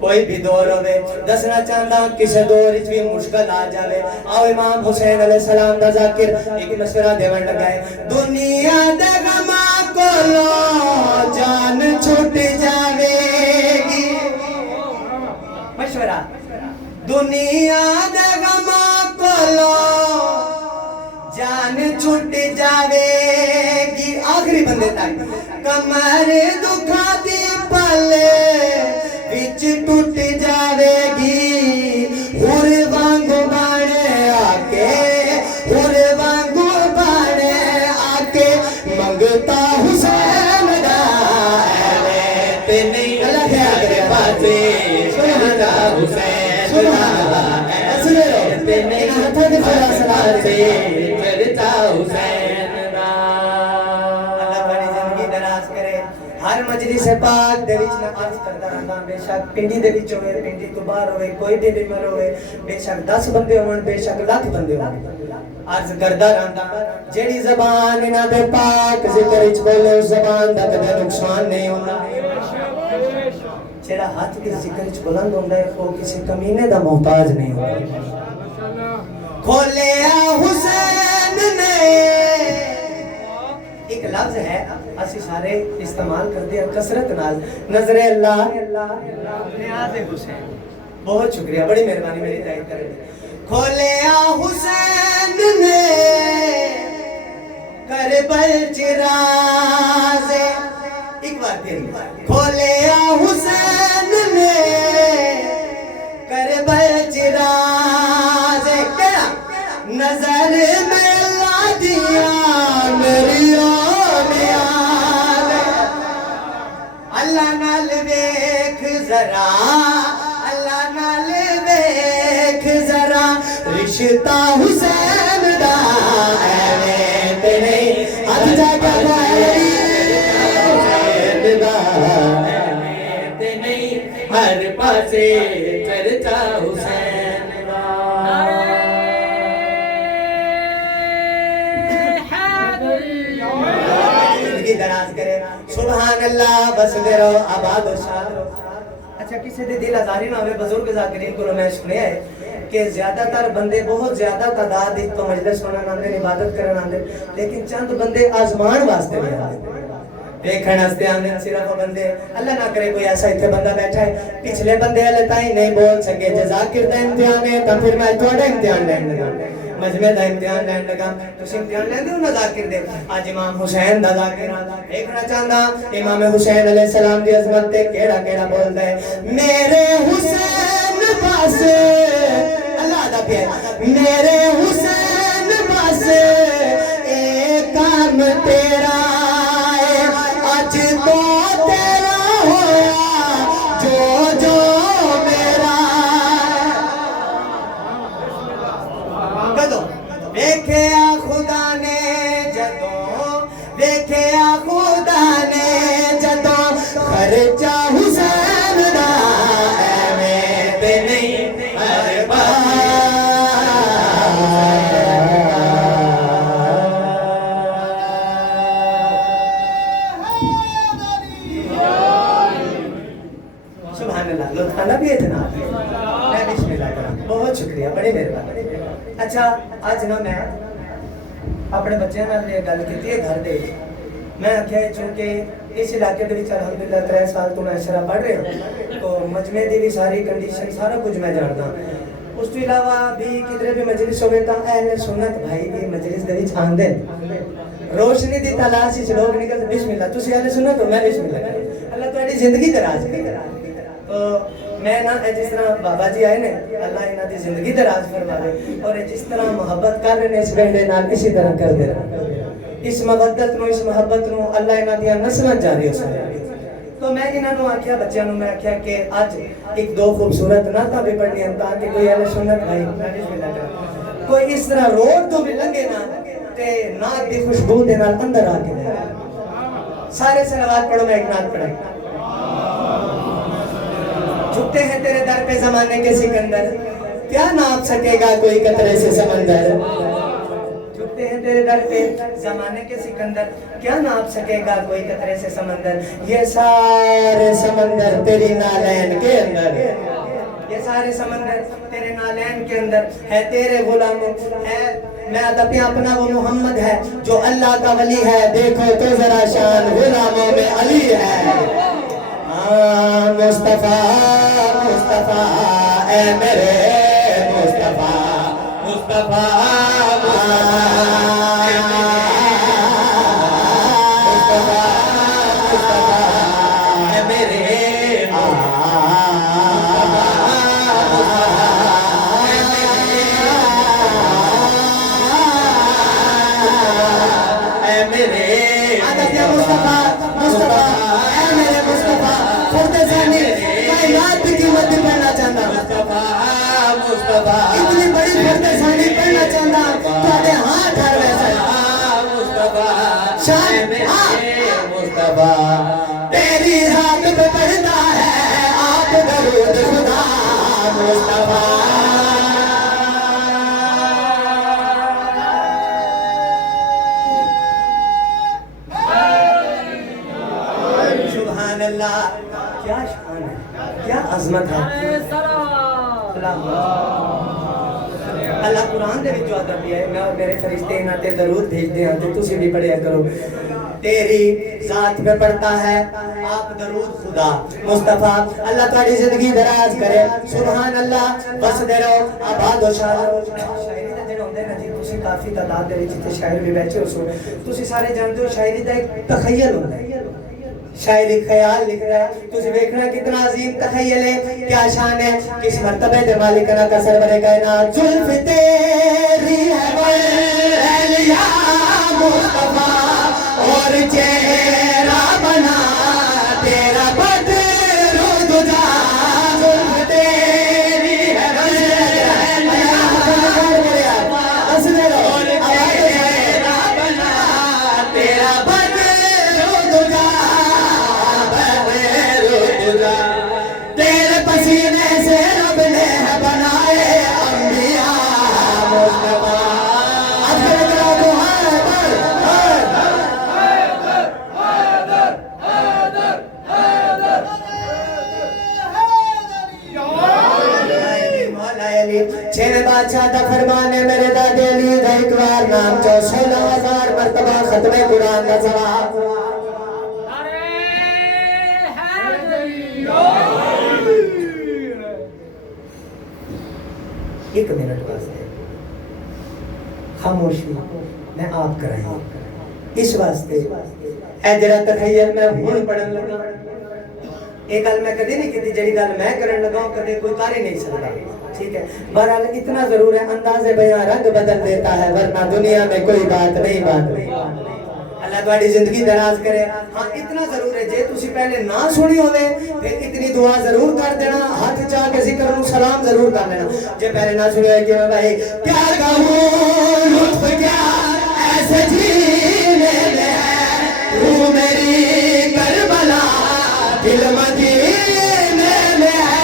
کوئی بھی دور ہوئے دسنا چاہتا کسے دور اس بھی مشکل آ جاوے آؤ امام حسین علیہ السلام دا ذاکر ایک مشورہ دیوان لگائے دنیا دے غما کو لو جان چھوٹ جاوے گی مشورہ دنیا دے غما کو لو جان چھوٹ جاوے گی آخری بندے تک کمر دکھا دی پلے وچ ٹوٹ جاوے گی ہور وانگو بانے آکے ہور وانگو بانے آکے منگتا حسین دا تے نہیں اللہ خیال کرے باتیں سنتا حسین دا تے نہیں ہتھاں دے فرا سلام تے چلتا حسین دا اللہ بڑی زندگی دراز کرے ہر مجلس پاک دے وچ میں عرض کردا رہندا بے شک پنڈی دے وچ ہوے پنڈی تو باہر ہوے کوئی بھی بیمار ہوے بے شک 10 بندے ہون بے شک لاکھ بندے ہون عرض کردا رہندا جیڑی زبان انہاں دے پاک ذکر وچ بولے اس زبان دا کدے نقصان نہیں ہوندا جیڑا ہاتھ کے ذکر وچ بلند ہوندا ہے او کسی کمینے دا محتاج نہیں ہوندا کھولیا حسین نے ایک لفظ ہے اسی سارے استعمال کرتے ہیں کثرت نال نظر اللہ نیاز حسین بہت شکریہ بڑی مہربانی میری تائید کریں کھولیا حسین نے کربل چراز ایک بار پھر کھولیا حسین نے کربل چراز کیا نظر میں اللہ دیا میری اللہ نال ویکھ ذرا اللہ نال ویکھ ذرا رشتہ حسین دا ایویں تے نہیں ہاتھ جا کے حسین دا ایویں تے نہیں ہر پاسے چرچا حسین دا دراز کرے سبحان اللہ بس دے رہو آباد و شاد رہو اچھا کسی دے دل آزاری نہ ہوئے بزرگ ذاکرین کو میں سنے ہے کہ زیادہ تر بندے بہت زیادہ تعداد ایک تو مجلس ہونا ناندے عبادت کرنا ناندے لیکن چند بندے آزمان واسطے بھی آتے دیکھن ہستے آنے صرف بندے اللہ نہ کرے کوئی ایسا اتھے بندہ بیٹھا ہے پچھلے بندے اللہ تائیں نہیں بول سکے ذاکر دا امتحان ہے تو پھر میں تھوڑا امتحان لین لگا مجمع دا امتحان لین لگا تو امتحان لین دے انہوں ذاکر دے آج امام حسین دا ذاکر دیکھنا چاہتا امام حسین علیہ السلام دی عظمت تے کیڑا کیڑا بول دے میرے حسین پاس اللہ دا پیار میرے حسین پاس ایک کام تیرا آج تو تیرا ہویا جو جو میرا کدو دیکھیا خدا نے جدوں دیکھیا خدا نے جدوں خرچہ حسین دا ایویں تے نہیں ہر بار سبحان اللہ لطف اللہ بھی اتنا میں بسم اللہ کرا بہت شکریہ بڑی مہربانی اچھا آج نا میں اپنے بچے نال یہ گل کیتی ہے گھر دے میں آخیا چونکہ اس علاقے دے وچ الحمدللہ 3 سال تو میں اشرا پڑھ رہا ہوں تو مجمع دی بھی ساری کنڈیشن سارا کچھ میں جانتا ہوں اس تو علاوہ بھی کدھر بھی مجلس ہوئے تا اہل سنت بھائی بھی مجلس دے وچ آندے روشنی دی تلاش وچ لوگ نکل بسم اللہ تسی اہل سنت ہو میں بسم اللہ کروں اللہ تہاڈی زندگی دراز کرے تو میں نا جس طرح بابا جی آئے نے اللہ انہاں دی زندگی دراز فرماوے اور جس طرح محبت کر رہے نے اس بہڑے نال اسی طرح کر دے اس مودت نو اس محبت نو اللہ انہاں دی نسلاں جاری ہو سکے تو میں انہاں نو آکھیا بچیاں نو میں آکھیا کہ اج ایک دو خوبصورت نعتاں بھی پڑھنی ہیں تاکہ کوئی اہل سنت بھائی بسم اللہ کرے کوئی اس طرح روڈ تو بھی لنگے نا تے نعت دی خوشبو دے نال اندر آ کے سارے صلوات پڑھو میں ایک نعت پڑھائی جھکتے ہیں تیرے در پہ زمانے کے سکندر، کیا ناپ سکے گا کوئی قطرے سے سمندر؟ جھکتے ہیں تیرے در پہ زمانے کے سکندر، کیا ناپ سکے گا کوئی قطرے سے سمندر؟ یہ سارے سمندر تیری نالین کے اندر، یہ سارے سمندر تیرے نالین کے اندر ہے، تیرے غلاموں ہے۔ میں ادب اپنا وہ محمد ہے جو اللہ کا ولی ہے، دیکھو تو ذرا شان غلاموں میں علی ہے۔ مصطفیٰ مصطفیٰ اے میرے مصطفیٰ، مصطفیٰ اتنی بڑی فردسانی پڑھنا چاہتا تھوڑے ہاتھ ہر ویسا شان مصطفیٰ تیری ذات پہ پڑھتا ہے آپ درود خدا مصطفیٰ۔ سبحان اللہ، کیا شان ہے، کیا عظمت ہے۔ اللہ قرآن دے وچ ادب ہے، میں اور میرے فرشتے انہاں تے درود بھیجدے ہیں تے تسی بھی پڑھیا کرو۔ تیری ذات پہ پڑھتا ہے آپ درود خدا مصطفیٰ، اللہ تہاڈی زندگی دراز کرے۔ سبحان اللہ، بس دے رہو آباد و شاد رہو۔ شاعری دا جڑا ہوندا ہے نا جی، تسی کافی تعداد دے وچ تے شاعر بھی بیٹھے ہو سو، تسی سارے جانتے ہو شاعری دا ایک تخیل ہوندا ہے، شاعری خیال لکھ رہا ہے، تجھے دیکھنا کتنا عظیم تخیل ہے، کیا شان ہے، کس مرتبے دے مالکنا کا سرور کائنات۔ زلف تیری ہے والعلی یا مصطفیٰ، اور چہرہ بنا تیرا بدر دجا، زلف تیری ہے والعلی یا مصطفیٰ، اور چہرہ بنا تیرا تیرے پسینے سے رب نے بنائے انبیاء مصطفیٰ۔ چھویں بادشاہ دا فرمان ہے میرے دادے علی دا ایک بار نام چو 16,000 مرتبہ ختم قرآن کا ثواب۔ ایک منٹ واسطے خاموشی میں آپ کرائیں اس واسطے اے جڑا تخیل میں ہن پڑھن لگا، ایک گل میں کدی نہیں کیتی جڑی گل میں کرن لگا کدی کوئی کر ہی نہیں سکتا، ٹھیک ہے۔ بہرحال اتنا ضرور ہے انداز بیاں رنگ بدل دیتا ہے، ورنہ دنیا میں کوئی بات نہیں بات۔ اللہ تہاڈی زندگی دراز کرے۔ ہاں اتنا ضرور ہے جے تسی پہلے نہ سنی ہوے پھر اتنی دعا ضرور کر دینا، ہاتھ چاہ کے ذکر نو سلام ضرور کر لینا۔ جے پہلے نہ سنی ہوئے کہ میں بھائی کیا کہوں لطف کیا ایسے جینے میں ہے، روح میری کربلا دل مدینے میں ہے۔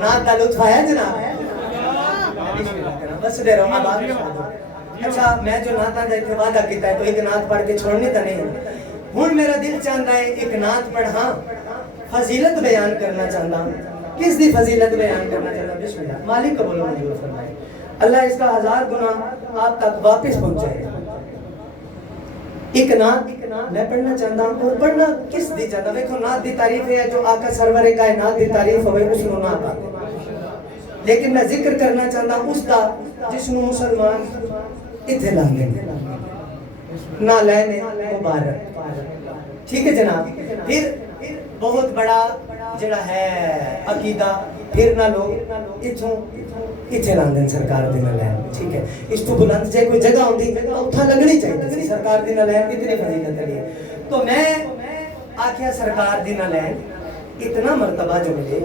نات کا لطف آیا جناب؟ بس دے رہا ہوں۔ اچھا میں جو ناتاں دا ایک وعدہ کیتا ہے تو ایک نات پڑھ کے چھوڑنی تو نہیں، ہن میرا دل چاہتا ہے ایک نات پڑھاں، فضیلت بیان کرنا چاہتا ہوں۔ کس دی فضیلت بیان کرنا چاہتا ہوں؟ بسم اللہ، مالک قبول منظور فرمائے، اللہ اس کا 1000 گناہ آپ تک واپس پہنچائے۔ ایک نات میں پڑھنا چاہتا ہوں، اور پڑھنا کس دی چاہتا ہوں؟ دیکھو نات دی تعریف ہے جو آقا سرور کائنات دی تعریف ہوئے اس کو نات آتے لیکن میں ذکر کرنا چاہتا ہوں اس دا جس نو مسلمان اتنے لانے نہ لینے مبارک، ٹھیک ہے جناب. پھر بہت بڑا جڑا ہے عقیدہ پھر نہ لوگ اتنے لاندن سرکار دی نہ لین، ٹھیک ہے. اس تو بلند جے کوئی جگہ ہوندی اتھا لگنی چاہیے سرکار دی نہ لین اتنی فضیلت ہے. تو میں آخیا سرکار دی نہ لین اتنا مرتبہ جو ملے،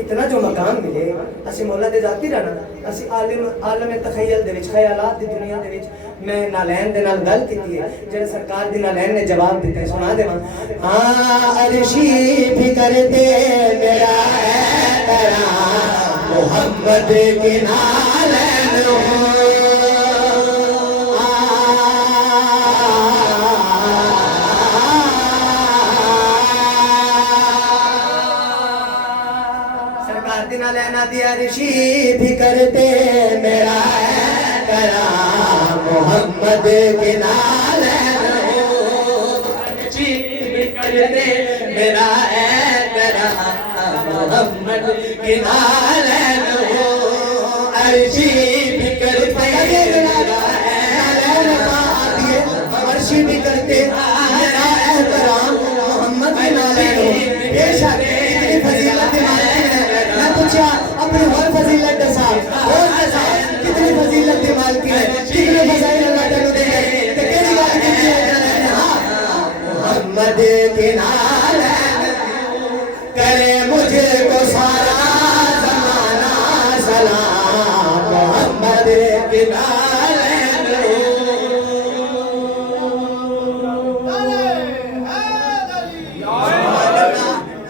اتنا جو مقام ملے، اسی مولا دے ذاتی رہنا، اسی عالم تخیل دے وچ خیالات دی دنیا دے وچ میں نالین دے نال گل کیتی ہے جڑے سرکار دی نالین نے جواب دیتے ہیں، سنا دیواں. ہاں عرشی فکر دے میرا احترام محمد کی نالین ہو. لینا دیا رشی بھی کرتے میرا احترام محمد کے نالین ہو. رشی بھی کرتے میرا احترام محمد کے نالین ہو. عرشی بھی کرتے میرا عرشی بھی کرتے میرا احترام محمد کے نالین ہو. بے شک اتنی فضیلت اپنی اور فضیلت دسا اور دسا کتنی فضیلت دی مالکی ہے، کتنے فضائل اللہ تعالی دے گئے تے کیڑی گل کیتی ہے محمد کے نالین کرے مجھے کو سارا زمانہ سلام محمد کے نالین.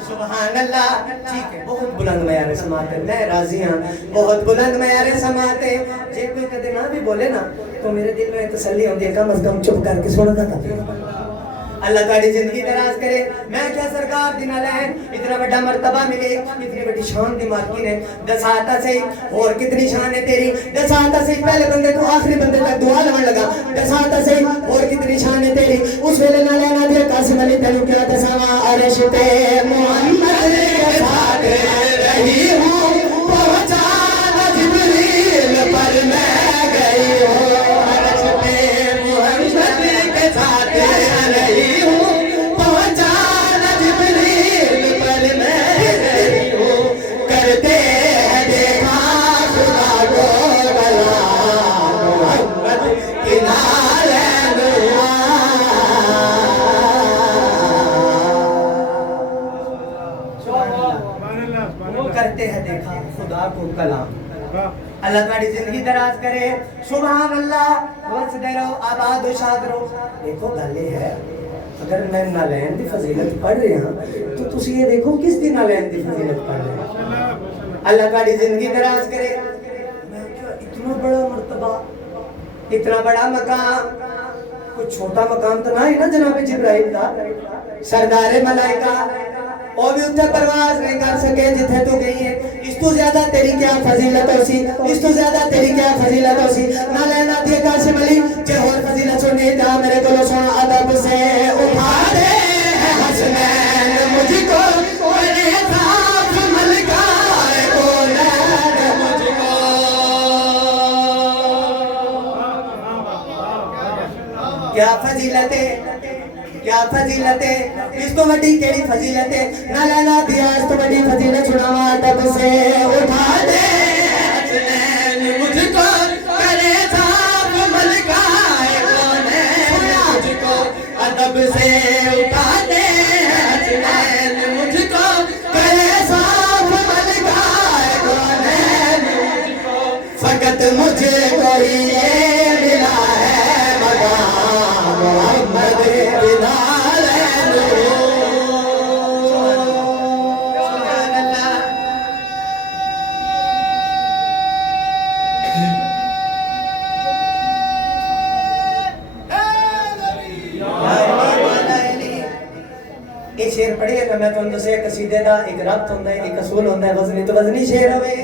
سبحان اللہ. ٹھیک ہے، بہت بلند معیار سماعت ہے، میں راضی ہوں. بہت بلند معیار سماعت ہے. جے کوئی کدے نہ بھی بولے نا تو میرے دل میں تسلی ہوتی ہے، کم از کم چپ کر کے سننا تھا. اللہ تاری زندگی دراز کرے. میں کیا سرکار دی نالین اتنا بڑا مرتبہ ملے، اتنی بڑی شان دی مالکی نے. دساتا سے اور کتنی شان ہے تیری. دساتا سے پہلے بندے تو آخری بندے تک دعا لون لگا. دساتا سے اور کتنی شان ہے تیری. اس ویلے نالین آدھے قاسم علی تینو کیا دساواں عرش پہ محمد کے ساتھ رہی ہوں پہنچا جبریل پر میں گئی ہوں. عرش پہ محمد کے ساتھ رہی ہوں پہنچا جبریل پر میں گئی ہوں. کرتے ہیں دیکھا خدا کو کلام محمد کی نالین ہوا. وہ کرتے ہیں دیکھا خدا کو کلام. اللہ تمہاری زندگی دراز کرے. سبحان اللہ. وس دے رہو آباد و شاد رہو. دیکھو گل یہ ہے اگر میں نالین دی فضیلت پڑھ رہا ہوں تو تسی یہ دیکھو کس دی نالین دی فضیلت پڑھ رہے ہیں. اللہ تمہاری زندگی دراز کرے. میں کیا اتنا بڑا مرتبہ، اتنا بڑا مقام، کوئی چھوٹا مقام تو نہ ہے نا جناب جبرائیل کا. سردار ملائکہ وہ بھی اتنے پرواز نہیں کر سکے جتھے تو گئی ہے. اس تو زیادہ تیری کیا فضیلت ہو سی، اس تو زیادہ تیری کیا فضیلت ہو سی. نہ لینا دیے قاسم علی جے اور فضیلت سننی جا میرے کو سن ادب سے اٹھا دے حسنین مجھ کو میرے ساتھ ملکائے اولاد مجھ کو. کیا فضیلت ہے، کیا فضیلت ہے. اس تو بڑی کیڑی فضیلت ہے. نہ لینا دیا اس تو بڑی فضیلت سناواں ادب سے اٹھا دے حسنین مجھ کو کرے صاف ملکائے کونین مجھ کو. ادب سے اٹھا دے حسنین مجھ کو کرے صاف ملکائے کونین مجھ کو. فقط مجھے کوئی یہ ملا ہے مقام محمد کے نالین ہو. سبحان اللہ. یہ شعر پڑھیے نا میں تمہیں دسے قصیدے دا ایک ربط ہوتا ہے، ایک اصول ہوتا ہے. وزنی تو وزنی شعر ہوئے.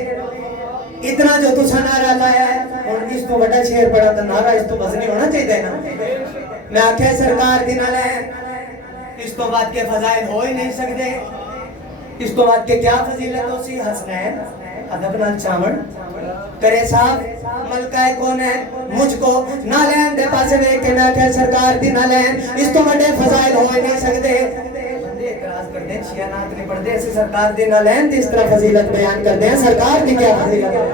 اتنا جو تسا نعرہ لایا ہے اور اس کو بڑا شعر پڑھا تو نعرہ اس تو وزنی ہونا چاہیے نا. میں آخیا سرکار دی نالین اس تو بعد کے فضائل ہو ہی نہیں سکتے. اس تو بعد کے کیا فضیلت ہو سی. حسنین ادب نال چاون کرے صاحب ملکہ کون ہے مجھ کو نالین دے پاسے دیکھ کے میں کہ سرکار دی نالین اس تو بڑے فضائل ہوئے نہیں سکتے بندے اعتراض کر دیں شیعہ نات نہیں پڑھتے ایسے سرکار دی نالین دی اس طرح فضیلت بیان کر دیں سرکار دی کیا فضیلت ہے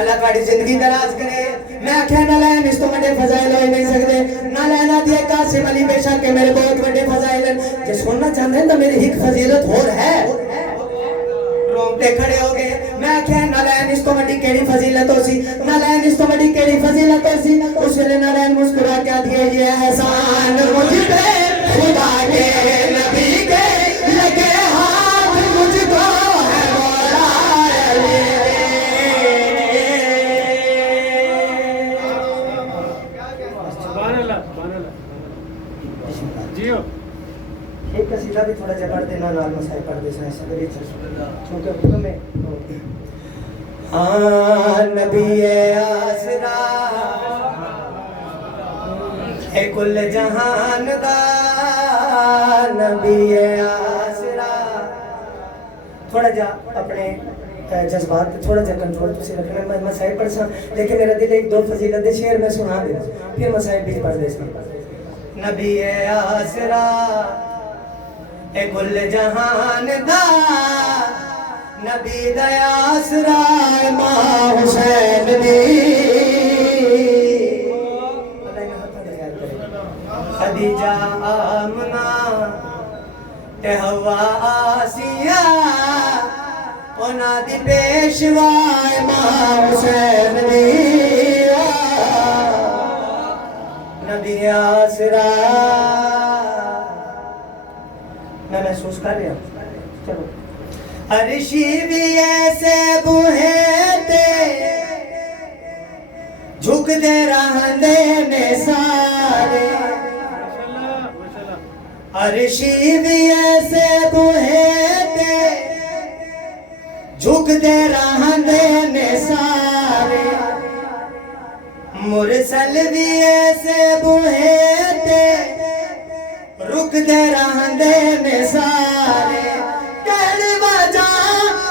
اللہ کاڑی زندگی دراز کرے میں کہہ نالین اس تو بڑے فضائل ہوئے نہیں سکتے نالین آتی ہے قاسم علی بے شک کہ میرے بہت بڑے فضائل ہیں جس سننا چاہتے ہیں تو میری ایک فضیلت ہو ہے رومتے کھڑے ہو گئے میں کہہ نالین اس تو بڑی کیڑی فضیلت ہو سی نالین اس تو بڑی کیڑی فضیلت ہو سی اس ویلے نالین مسکرا کیا دیے یہ احسان مجھ پہ خدا کے نبی کے لگے ہاتھ مجھ کو ہے مولا علی جیو ایک قصیدہ بھی تھوڑا جا پڑھ دینا نال مسائل پڑھ دے سائیں سبری چونکہ حکم ہے نبی آسرا ہے کل جہان دا نبی آسرا تھوڑا جا اپنے جذبات تھوڑا جا کنٹرول تسی رکھنا میں مسائل پڑھ سا لیکن میرا دل ایک دو فضیلت دے شعر میں سنا دے پھر مسائل بھی پڑھ دے سا نبی آسرا اے کل جہان دا نبی دا آسرا امام حسین دی خدیجہ آمنہ تے حوا آسیہ اونا دی پیشوا امام حسین دی نبی آسرا میں محسوس کر رہا ہوں چلو عرشی بھی ایسے بوہے جھک دے رہندے نے سارے عرشی بھی ایسے بوہے جھک دے رہندے نے سارے مرسل بھی ایسے بوہے رک دے رہندے نے سارے کہنے وجہ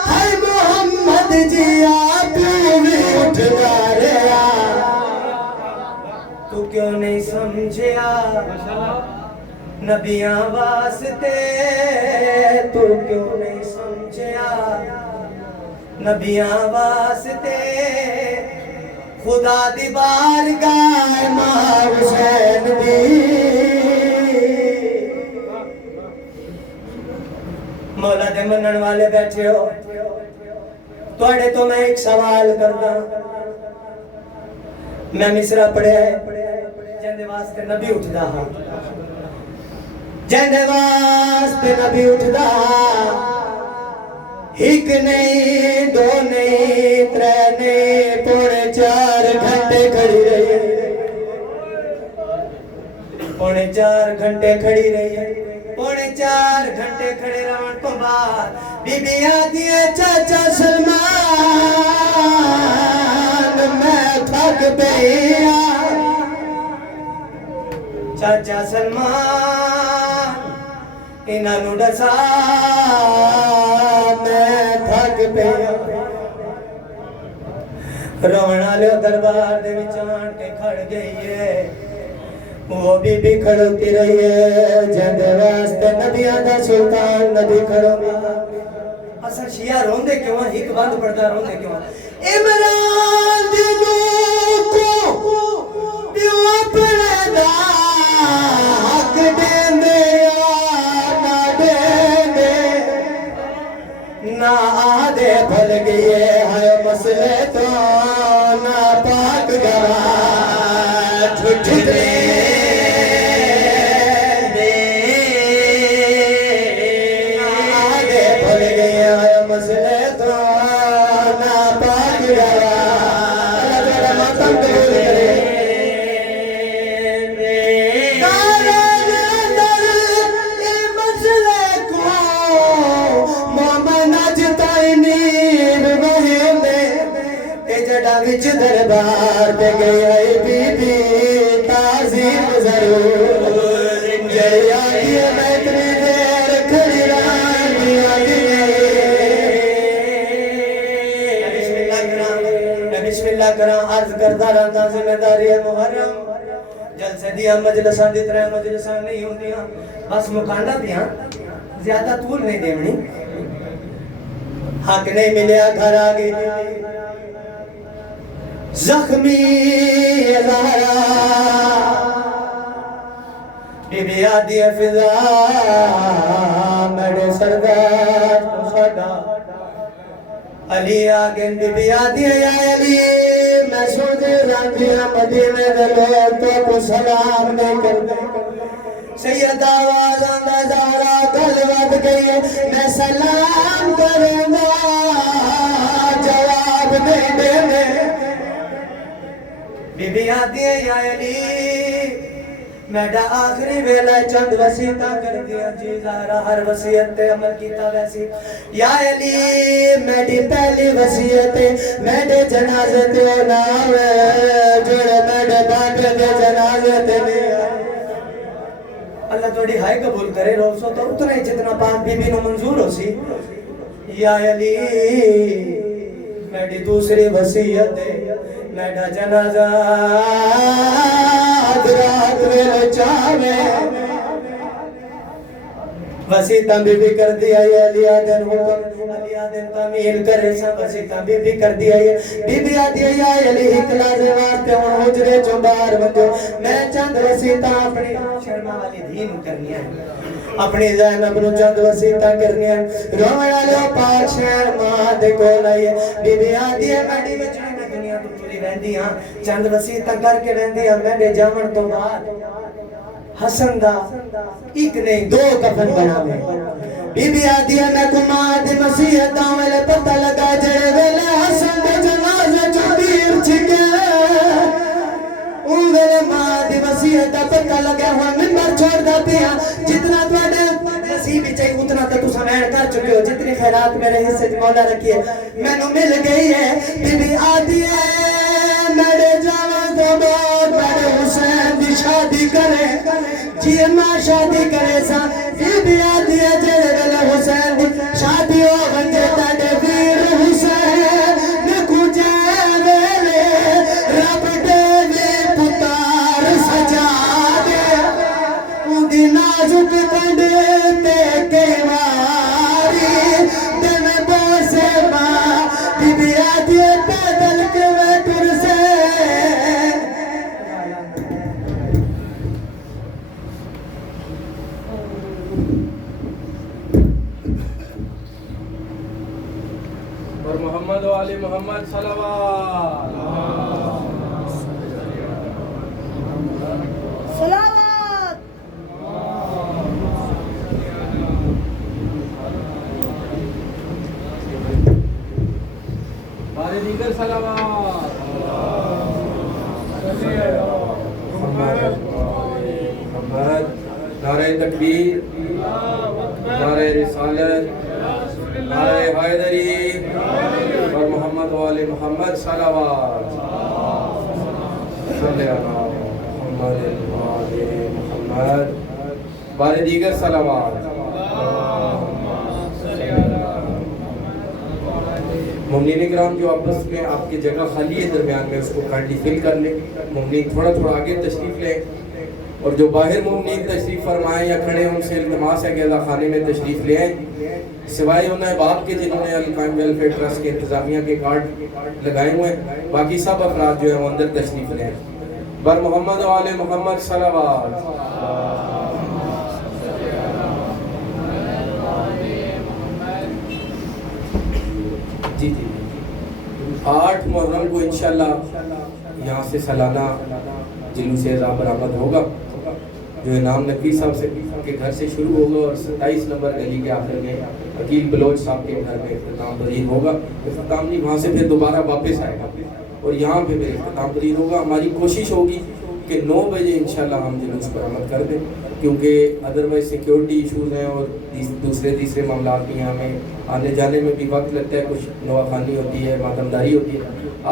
ہے محمد جی آپ بھی اٹھ گاریا تو کیوں نہیں سمجھیا نبیاں واسطے تو کیوں نہیں سمجھیا نبیاں واسطے خدا دی بارگاہ امام حسین دی مولا دے منن والے بیٹھے ہو توڑے تو میں ایک سوال کرنا میں مصرہ پڑھے جندے واسطے نبی اٹھدا ہاں جندے واسطے نبی اٹھدا ایک نہیں دو نہیں ترے نہیں پونے 4 گھنٹے کھڑی رہی پونے 4 گھنٹے کھڑی رہی پونے 4 گھنٹے کھڑے رہن تو بعد بی بی آتی ہے چاچا سلمان میں تھک پیا چاچا سلمان انہاں نوں دسا میں تھک پیا روਣ والے دربار دے وچ آن کے کھڑ گئی ہے وہ بی بی کھڑوتی رہی ہے جندے واسطے نبیاں دا سلطان نبی کھڑو گیا اصل شیعہ روندے کیوں ہیں ایک بند پڑھتا روندے کیوں ہیں عمران دنوں کو پیو اپنے دا حق دیندے یا نہ دیندے نہ آدھے بھل گئے ہے مسئلے تو نہ پاک گواہ جھٹ دے دربار دے گئے بی بی تعظیم ضرور جی آئی ہے میں اتنی دیر کھڑی رہی عرض کرتا رہتا ذمہ داری ہے محرم جلسے دیا مجلساں دی طرح مجلساں نہیں ہوندیاں بس مکانا دیاں زیادہ طول نہیں دیونی حق نہیں ملیا گھر آگئی زخمی لایا بی بی آدھی فضا میرے سردار کو ساڈا علی آگن بی بی آدھی یا علی میں سوچے رانگیاں مدینے دے لوگ تو کو سلام نہیں کرتے سید آواز آندہ زہرا گل ود گئی ہے میں سلام کروں گا جواب نہیں دے بی بی آدھی یا علی میڈا آخری ویلہ چند وسیعتاں کر دیا جی زہرا ہر وسیعت تے عمل کیتا ویسی یا علی میڈی پہلی وسیعت میڈے جنازے تے ناوے جڑے میڈے باٹے دے جنازے تے نہیں اللہ توڑی ہائے قبول کرے روسو تو اتنا ہی جتنا پاک بی بی نو منظور ہو سی یا علی میڈی دوسری وسیعت میڈا جنازہ رات میں چاہے وسیعتاں بی بی کر دیا یہ علی آدن حکم علی آدن تعمیل کرے سب وسیعتاں بی بی کر دیا یہ بی بی آدھی یا علی اکلا زوار پہ ہوں حجرے چو باہر بندو میں چند وسیعتاں اپنی شرما والی دین کرنی ہے اپنی زینب نو چند وسیعتاں کرنی ہے روڑا لو پاک شہر ماں دے کو لائیے بی بی آدھی ہے میڈی بچڑی میں دنیا تو چلی رہندی ہاں چند وسیعتاں کر کے رہندی ہاں میڈے جامن تو بعد حسن دا ایک نہیں دو کفن بناوے بی بی آدھی ہے میں کو ماں دی مسیحتاں ویلے پتہ لگا جڑے ویلے حسن دے جنازے چو دیر چھکے ان ویلے ماں دی مسیحتاں پتہ لگا ہوا ممبر چھوڑ دا پیا جتنا توڑے نصیبی چاہیے اتنا تو سمین کر چکے ہو جتنی خیرات میرے حصے مولا رکھی ہے میں نو مل گئی ہے بی بی آدھی ہے میرے جاوان تو بعد میرے حسین دی شادی کرے جی ماں شادی کرے سا بی بی آدھی ہے جڑے ویلے حسین دی شادی ہو بندے تاڑے ویر حسین نکو جائے ویلے رب دے وی پتار سجا دے ان دی نازک کنڈے تے کیواری دے میں بوسے ماں بی بی آدھی ہے پیدل کے میں ٹر سے اور محمد و آل محمد صلوات صلوات بارے دیگر صلوات محمد نعرہ تکبیر نعرہ رسالت نعرہ حیدری اور محمد و آل محمد صلوات صلی اللہ محمد و آل محمد بارے دیگر صلوات ممنین اکرام جو آپس میں آپ کی جگہ خالی ہے درمیان میں اس کو کانڈی فل کر لیں ممنین تھوڑا تھوڑا آگے تشریف لیں اور جو باہر ممنین تشریف فرمائیں یا کھڑے ان سے التماس ہے کہ اللہ خانے میں تشریف لے آئیں سوائے ان احباب کے جنہوں نے القائم ویلفیئر ٹرسٹ کے انتظامیہ کے کارڈ لگائے ہوئے ہیں باقی سب افراد جو ہیں وہ اندر تشریف لیں بر محمد و آل محمد صلوات جی جی 8 محرم کو انشاءاللہ یہاں سے سالانہ جلوس اعزاز برآمد ہوگا جو انعام نقوی صاحب سے کے گھر سے شروع ہوگا اور 27 نمبر گلی کے آخر میں عقیل بلوچ صاحب کے گھر میں اختتام پذیر ہوگا اختتام نہیں وہاں سے پھر دوبارہ واپس آئے گا اور یہاں پہ پھر اختتام پذیر ہوگا ہماری کوشش ہوگی کہ 9 بجے انشاءاللہ ہم جلوس برآمد کر دیں کیونکہ ادروائز سیکیورٹی ایشوز ہیں اور دوسرے تیسرے معاملات بھی ہمیں آنے جانے میں بھی وقت لگتا ہے کچھ نواخوانی ہوتی ہے ماتمداری ہوتی ہے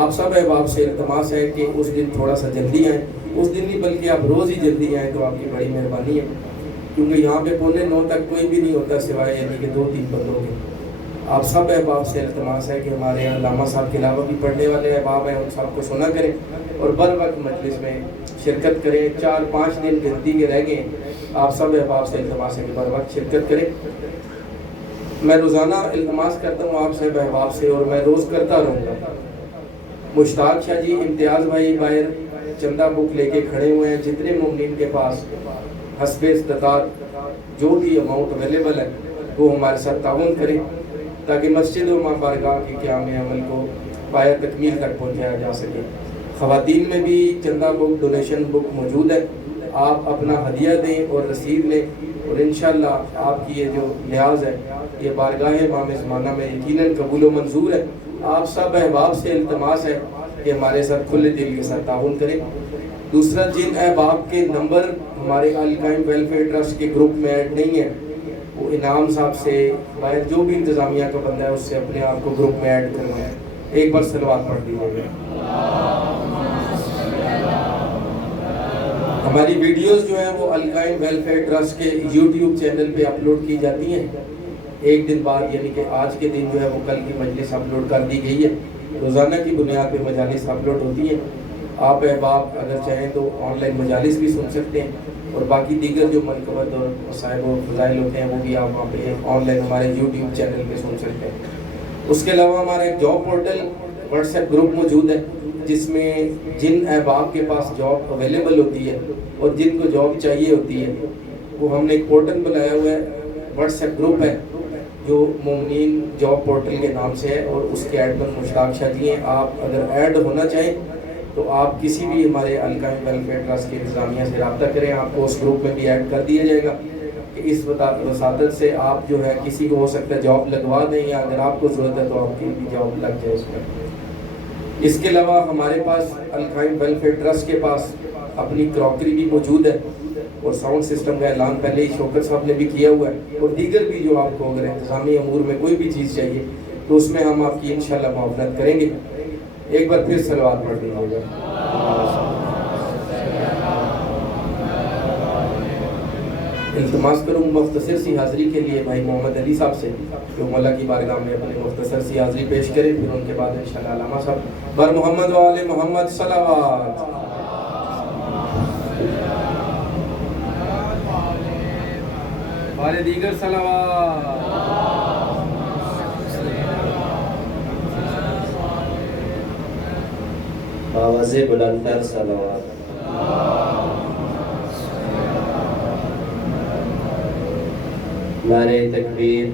آپ سب احباب سے التماس ہے کہ اس دن تھوڑا سا جلدی آئیں اس دن نہیں بلکہ آپ روز ہی جلدی آئیں تو آپ کی بڑی مہربانی ہے کیونکہ یہاں پہ 8:45 تک کوئی بھی نہیں ہوتا سوائے یعنی کہ 2-3 بندوں کے آپ سب احباب سے التماس ہے کہ ہمارے علامہ صاحب کے علاوہ بھی پڑھنے والے احباب ہیں، ان سب کو سنا کریں اور بر وقت مجلس میں شرکت کریں۔ 4-5 دن گنتی کے رہ گئے، آپ سب احباب سے التماس ہے کہ بر وقت شرکت کریں۔ میں روزانہ التماس کرتا ہوں آپ سب احباب سے اور میں روز کرتا رہوں گا۔ مشتاق شاہ جی، امتیاز بھائی باہر چندہ بک لے کے کھڑے ہوئے ہیں، جتنے مومنین کے پاس حسب استطاعت جو بھی اماؤنٹ اویلیبل ہے وہ ہمارے ساتھ تعاون کریں تاکہ مسجد و ماں بارگاہ کے قیام عمل کو پایہ تکمیل تک پہنچایا جا سکے۔ خواتین میں بھی چندہ بک، ڈونیشن بک موجود ہے، آپ اپنا ہدیہ دیں اور رسید لیں اور انشاءاللہ آپ کی یہ جو نیاز ہے یہ بارگاہ امام زمانہ میں یقیناً قبول و منظور ہے۔ آپ سب احباب سے التماس ہے کہ ہمارے ساتھ کھلے دل کے ساتھ تعاون کریں۔ دوسرا، جن احباب کے نمبر ہمارے القائم ویلفیئر ٹرسٹ کے گروپ میں ایڈ نہیں ہیں وہ انعام صاحب سے باہر جو بھی انتظامیہ کا بندہ ہے اس سے اپنے آپ کو گروپ میں ایڈ کروائیں۔ ایک بار صلوات پڑھ دیجیے گا۔ ہماری ویڈیوز جو ہیں وہ القائم ویلفیئر ٹرسٹ کے یوٹیوب چینل پہ اپلوڈ کی جاتی ہیں، ایک دن بعد یعنی کہ آج کے دن جو ہے وہ کل کی مجلس اپلوڈ کر دی گئی ہے۔ روزانہ کی بنیاد پہ مجالس اپلوڈ ہوتی ہیں، آپ احباب اگر چاہیں تو آن لائن مجالس بھی سن سکتے ہیں اور باقی دیگر جو منقبت اور مصائب و فضائل ہوتے ہیں وہ بھی آپ وہاں پہ آن لائن ہمارے یوٹیوب چینل پہ سن سکتے ہیں۔ اس کے علاوہ ہمارا ایک job portal what's app group موجود ہے جس میں جن احباب کے پاس جاب اویلیبل ہوتی ہے اور جن کو جاب چاہیے ہوتی ہے وہ ہم نے ایک پورٹل بنایا ہوا ہے، واٹس ایپ گروپ ہے جو مومنین جاب پورٹل کے نام سے ہے اور اس کے ایڈمن مشتاق شاہ جی ہیں۔ آپ اگر ایڈ ہونا چاہیں تو آپ کسی بھی ہمارے القائم ویلفیئر ٹرسٹ کے انتظامیہ سے رابطہ کریں، آپ کو اس گروپ میں بھی ایڈ کر دیا جائے گا کہ اس وساطت سے آپ جو ہے کسی کو ہو سکتا ہے جاب لگوا دیں یا اگر آپ کو ضرورت ہے تو آپ کی بھی جاب لگ جائے اس میں۔ اس کے علاوہ ہمارے پاس القائم ویلفیئر ٹرسٹ کے پاس اپنی کراکری بھی موجود ہے اور ساؤنڈ سسٹم کا اعلان پہلے ہی شوکت صاحب نے بھی کیا ہوا ہے اور دیگر بھی جو آپ کو اگر انتظامی امور میں کوئی بھی چیز چاہیے تو اس میں ہم آپ کی انشاءاللہ معاونت کریں گے۔ ایک بار پھر صلوات پڑھ دیجیے گا۔ التماس کروں مختصر سی حاضری کے لیے بھائی محمد علی صاحب سے جو مولا کی بارگاہ میں اپنے مختصر سی حاضری پیش کریں، پھر ان کے بعد انشاءاللہ علامہ صاحب بر محمد و آل محمد صلوات۔ بار دیگر صلوات۔ آواز بلندتر صلوات۔ نعرہ تکبیر،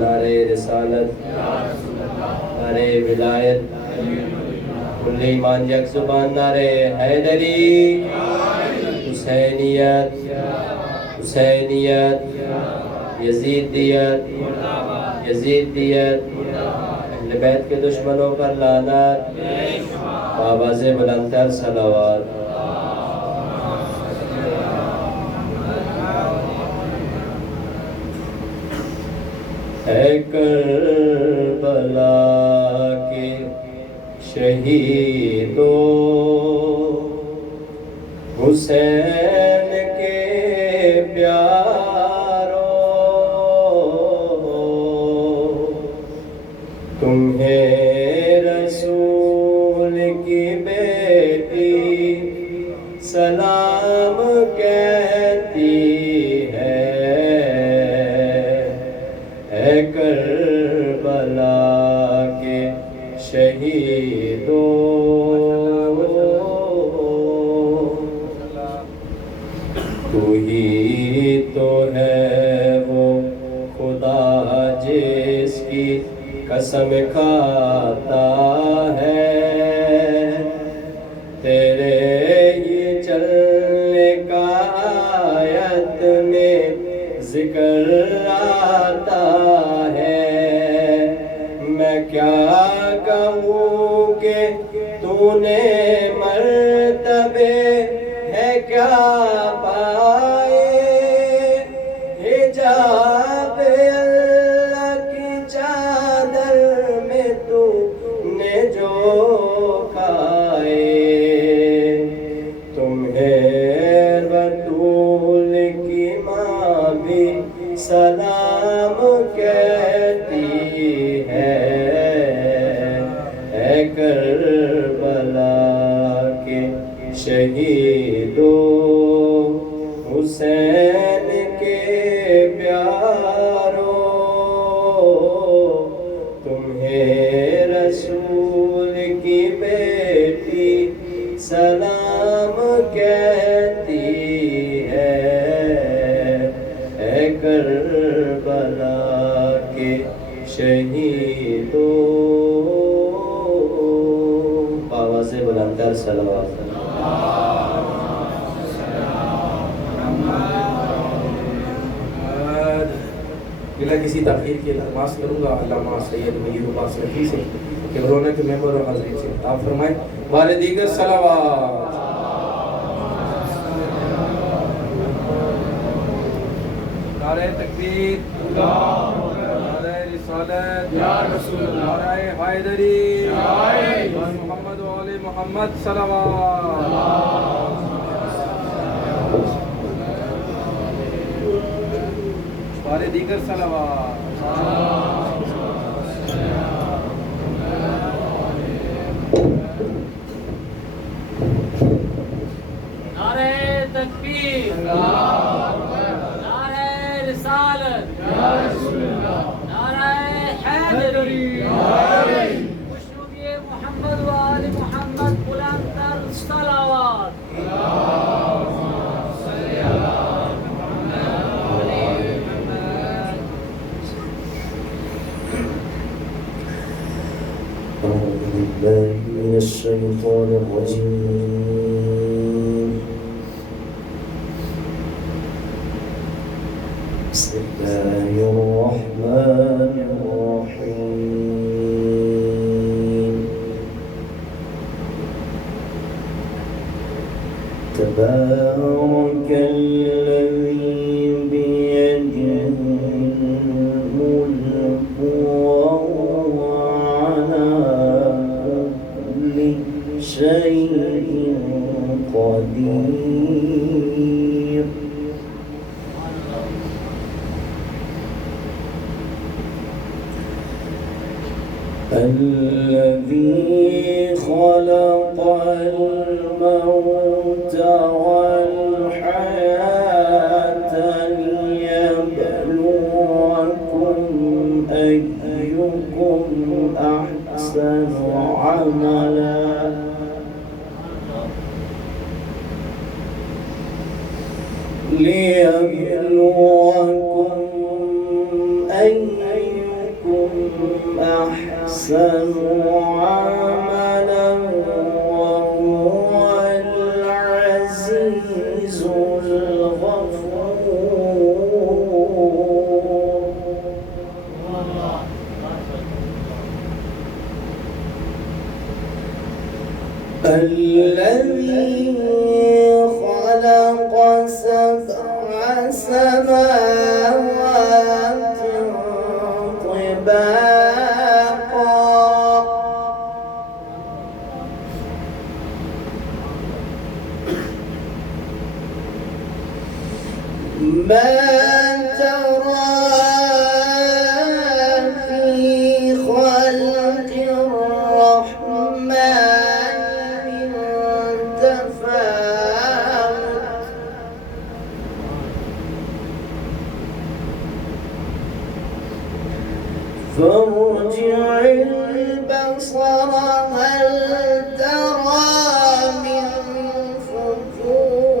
نعرہ رسالت، نعرہ ولایت، کل ایمان یک زبان، نعرہ حیدری، حسینیت، حسینیت، یزیدیت، یزیدیت، اہل بیت کے دشمنوں پر لعنت، آواز بلندتر صلوات۔ اے کربلا کے شہیدوں، حسین کے پیاروں، تمہیں رسول کی بیٹی سلام کہتی ہے۔ اے کربلا کے شہیدوں، تو ہی تو ہے وہ خدا جس کی قسم کھاتا ہے، تیرے ہی چلنے کا آیت میں ذکر آتا ہے۔ میں کیا کہوں کہ تو نے مرتبے ہے کیا پائے، حجاب اللہ کی چادر میں تو نے جو کھائے، تمہیں بطول کی ماں بھی سلام کہتی شهیدون آواز بلندتر صلوات بلا کسی تاخیر کی التماس کروں گا علامہ سید میر عباس رفیع سے کہ رونا کے ممبر اور حاضرین سے آپ فرمائیں بار دیگر صلوات نعرہ تکبیر نعرہ رسالت یا رسول اللہ نعرہ حیدری محمد و آل محمد صلوات بار دیگر صلوات نعرہ تکبیر نعرہ رسالت نعرہ حیدری خوشنودی محمد و آل محمد بلند تر صلوات أعوذ بالله من الشيطان الرجيم بسم الله الرحمن الرحيم تبارك الذي بيده الملك وهو على كل شيء قدير الذي خلق الموت والحياة ليبلوكم أيكم أحسن عملا ليبلوكم أيكم أحسن عملا وهو العزيز الغفور الذي خلق سبع سماوات طباقا ما ترى في خلق الرحمن من تفاوت فارجع البصر هل ترى من فطور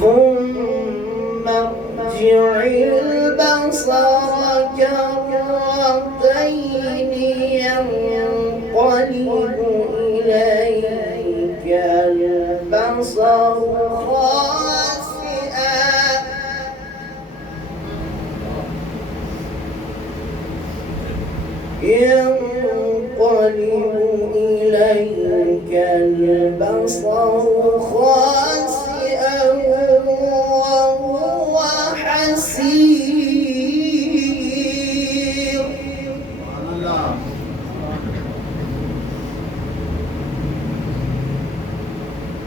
ثم ارجع البصر كرتين ينقلب إليك البصر خاسئا ينقلب إليك البصر خاسئا وهو حسير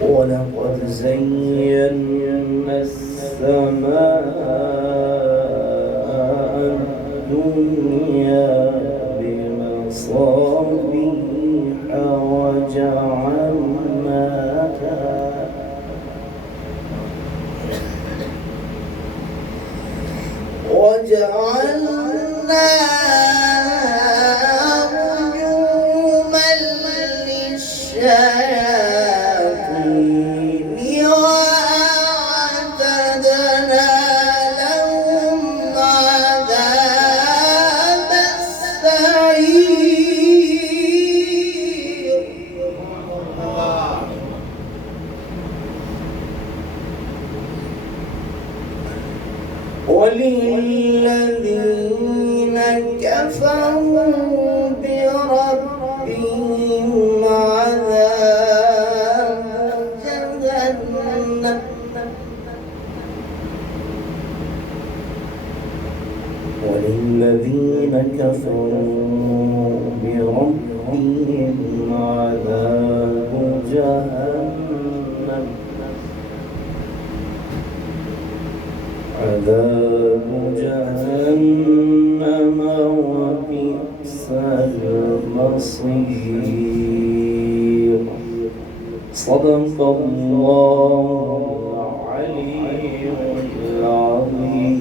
ولقد زينا السماء الدنيا بمصابيح وجعلناها رجوما للشياطين وللذين كفروا بربهم عذاب جهنم وللذين كفروا بربهم عذاب جهنم عذاب جهنم وبئس المصير صدق الله العلي العظيم.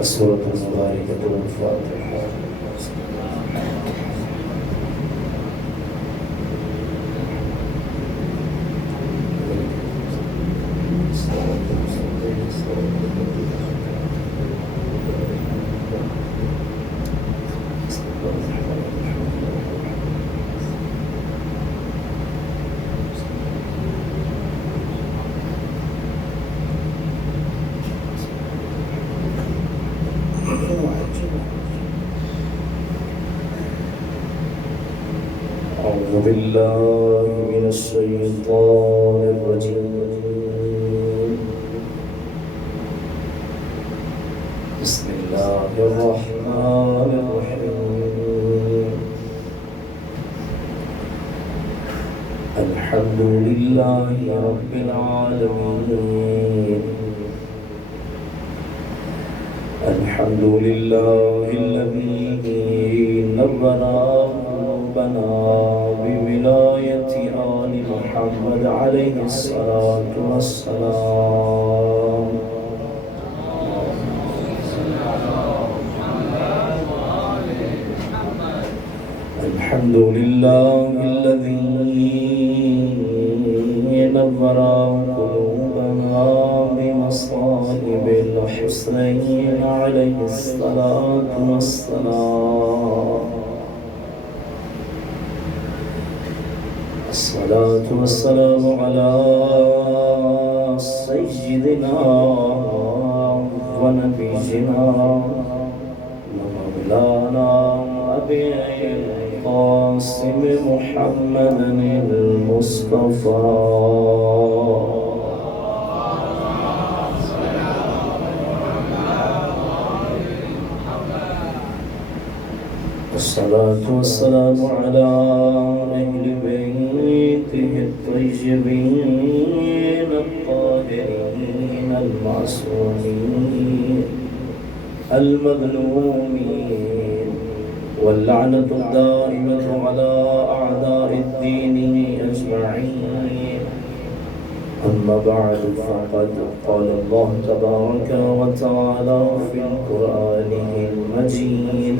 السورة المباركة الفاتحة. أعوذ بالله من الشيطان الرجيم. بسم الله الرحمن الرحيم. الحمد لله رب العالمين. الحمد لله الذي نور قلوبنا بولاية آل محمد عليه الصلاة والسلام. الحمد لله الذي نور قلوبنا بمصائب الحسنين عليه الصلاة والسلام. الصلاة والسلام على سيدنا ونبينا ومولانا أبي القاسم محمد المصطفى الصلاة والسلام على أهل بيته الطيبين الطاهرين المعصومين المظلومين واللعنة الدائمة على أعداء الدين أجمعين. أما بعد فقد قال الله تبارك وتعالى في قرآنه المجيد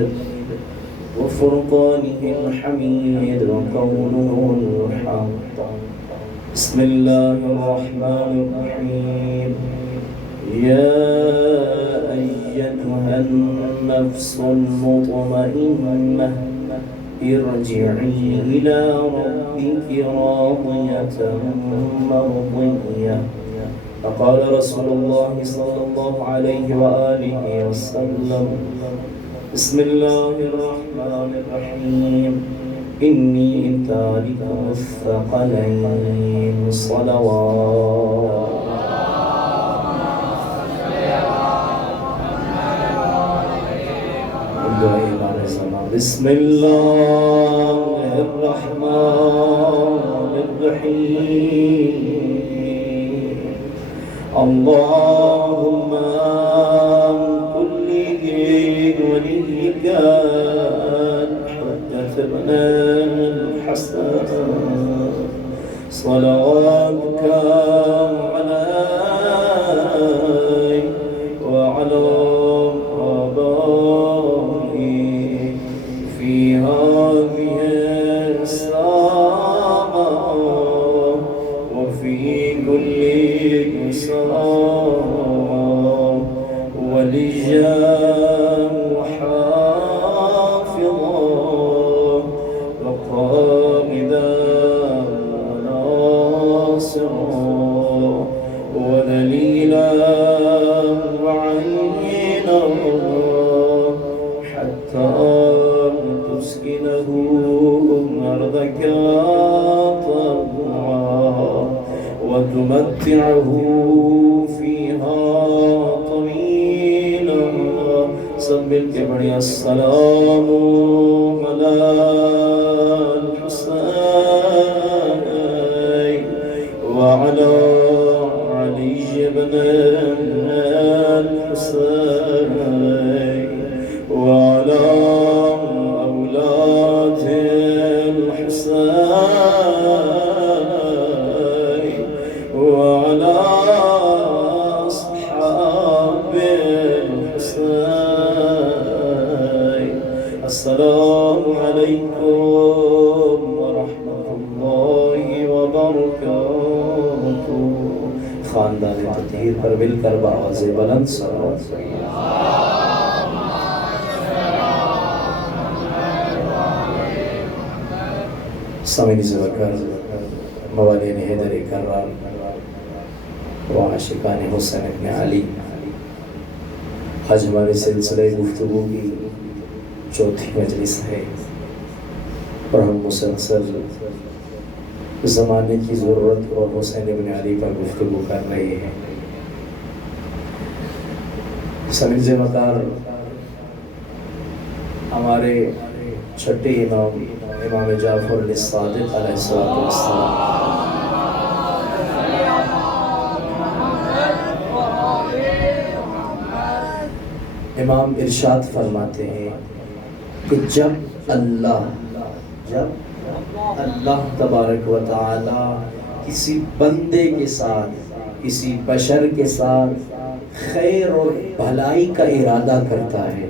وفرقانه الحميد وقوله الحق. بسم الله الرحمن الرحيم. يا أيتها النفس المطمئنة ارجعي إلى ربك راضية مرضية. فقال رسول الله صلى الله عليه وآله وسلم بسم الله الرحمن الرحيم. إني تارك الثقلين صلوات. بسم الله الرحمن الرحيم. اللهم كل وليك الحجة ابن الحسن صلواتك عليه وعلى آبائه في هذه الساعة وفي كل ساعة وليا وحافظا ومتعه فيها طويلا. سب مل کے پڑھیں السلام علی الحسین وعلى علي بن الحسين وعلى أولاد الحسين وعلى أصحاب الحسين. السلام عليكم ورحمة الله وبركاته. خاندان تطہیر پر مل کر بآواز بلند صلوات. سامعین زوکر، موالین حیدر کرار و عاشقان حسین ابن علی، آج ہمارے سلسلہ گفتگو کی چوتھی مجلس ہے اور ہم مسلسل زمانے کی ضرورت اور حسین ابن علی پر گفتگو کر رہے ہیں. سمجھ مقدار ہمارے چھٹے امام امام جعفر الصادق علیہ السلام امام ارشاد فرماتے ہیں کہ جب اللہ تبارک و تعالی کسی بندے کے ساتھ، کسی بشر کے ساتھ خیر اور بھلائی کا ارادہ کرتا ہے،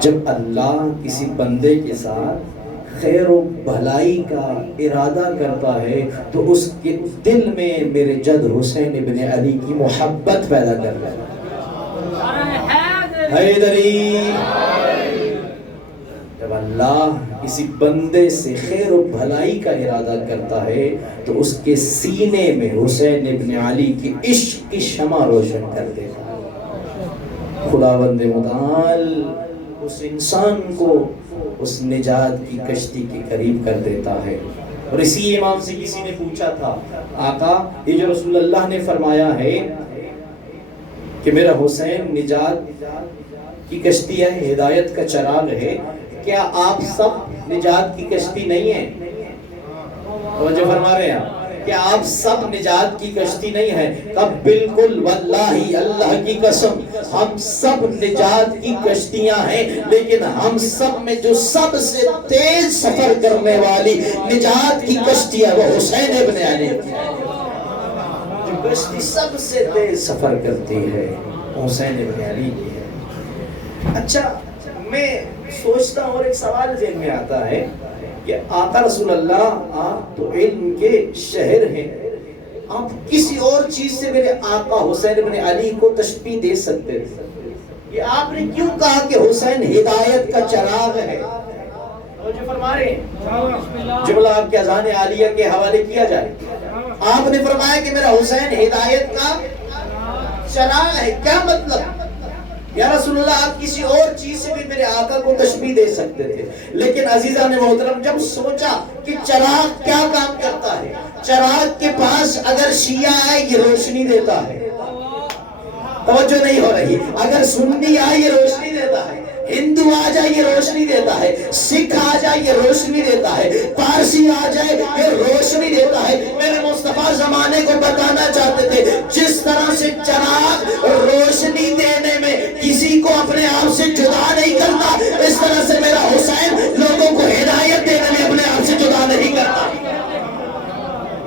جب اللہ کسی بندے کے ساتھ خیر و بھلائی کا ارادہ کرتا ہے تو اس کے دل میں میرے جد حسین ابن علی کی محبت پیدا کر ہے. حیدری. جب اللہ کسی بندے سے خیر و بھلائی کا ارادہ کرتا ہے تو اس کے سینے میں حسین ابن علی کی عشق کی شمع روشن کر دیتا ہے. خداوند متعال اس انسان کو اس نجات کی کشتی کے قریب کر دیتا ہے. اور اسی امام سے کسی نے پوچھا تھا، آقا یہ جو رسول اللہ نے فرمایا ہے کہ میرا حسین نجات کی کشتی ہے، ہدایت کا چراغ ہے، کیا آپ سب نجات کی کشتی نہیں ہیں؟ توجہ فرما رہے ہیں کہ آپ سب نجات کی کشتی نہیں ہیں؟ کب بالکل واللہ اللہ کی قسم ہم سب نجات کی کشتیاں ہیں، لیکن ہم سب میں جو سب سے تیز سفر کرنے والی نجات کی کشتی ہے وہ حسین ابن علی کی. جو کشتی سب سے تیز سفر کرتی ہے حسین ابن علی کی ہے. اچھا میں سوچتا ہوں اور ایک سوال ذہن میں آتا ہے کہ آقا رسول اللہ آپ تو علم کے شہر ہیں، آپ کسی اور چیز سے میرے آقا حسین ابن علی کو تشبیہ دے سکتے تھے، یہ آپ نے کیوں کہا کہ حسین ہدایت کا چراغ ہے؟ جو فرما رہے ہیں جملہ آپ کے اذان عالیہ کے حوالے کیا جائے. آپ نے فرمایا کہ میرا حسین ہدایت کا چراغ ہے، کیا مطلب؟ یا رسول اللہ آپ کسی اور چیز سے بھی میرے آقا کو تشبیہ دے سکتے تھے، لیکن عزیزان محترم جب سوچا کہ چراغ کیا کام کرتا ہے، چراغ کے پاس اگر شیعہ آئے یہ روشنی دیتا ہے، توجہ نہیں ہو رہی، اگر سنی آئے یہ روشنی دیتا ہے، ہندو آ جائے یہ روشنی دیتا ہے، سکھ آ جائے یہ روشنی دیتا ہے، پارسی آ جائے یہ روشنی دیتا ہے. میرے مصطفیٰ زمانے کو بتانا چاہتے تھے جس طرح سے چراغ روشنی دینے میں کسی کو اپنے آپ سے جدا نہیں کرتا، اس طرح سے میرا حسین لوگوں کو ہدایت دینے میں اپنے آپ سے جدا نہیں کرتا.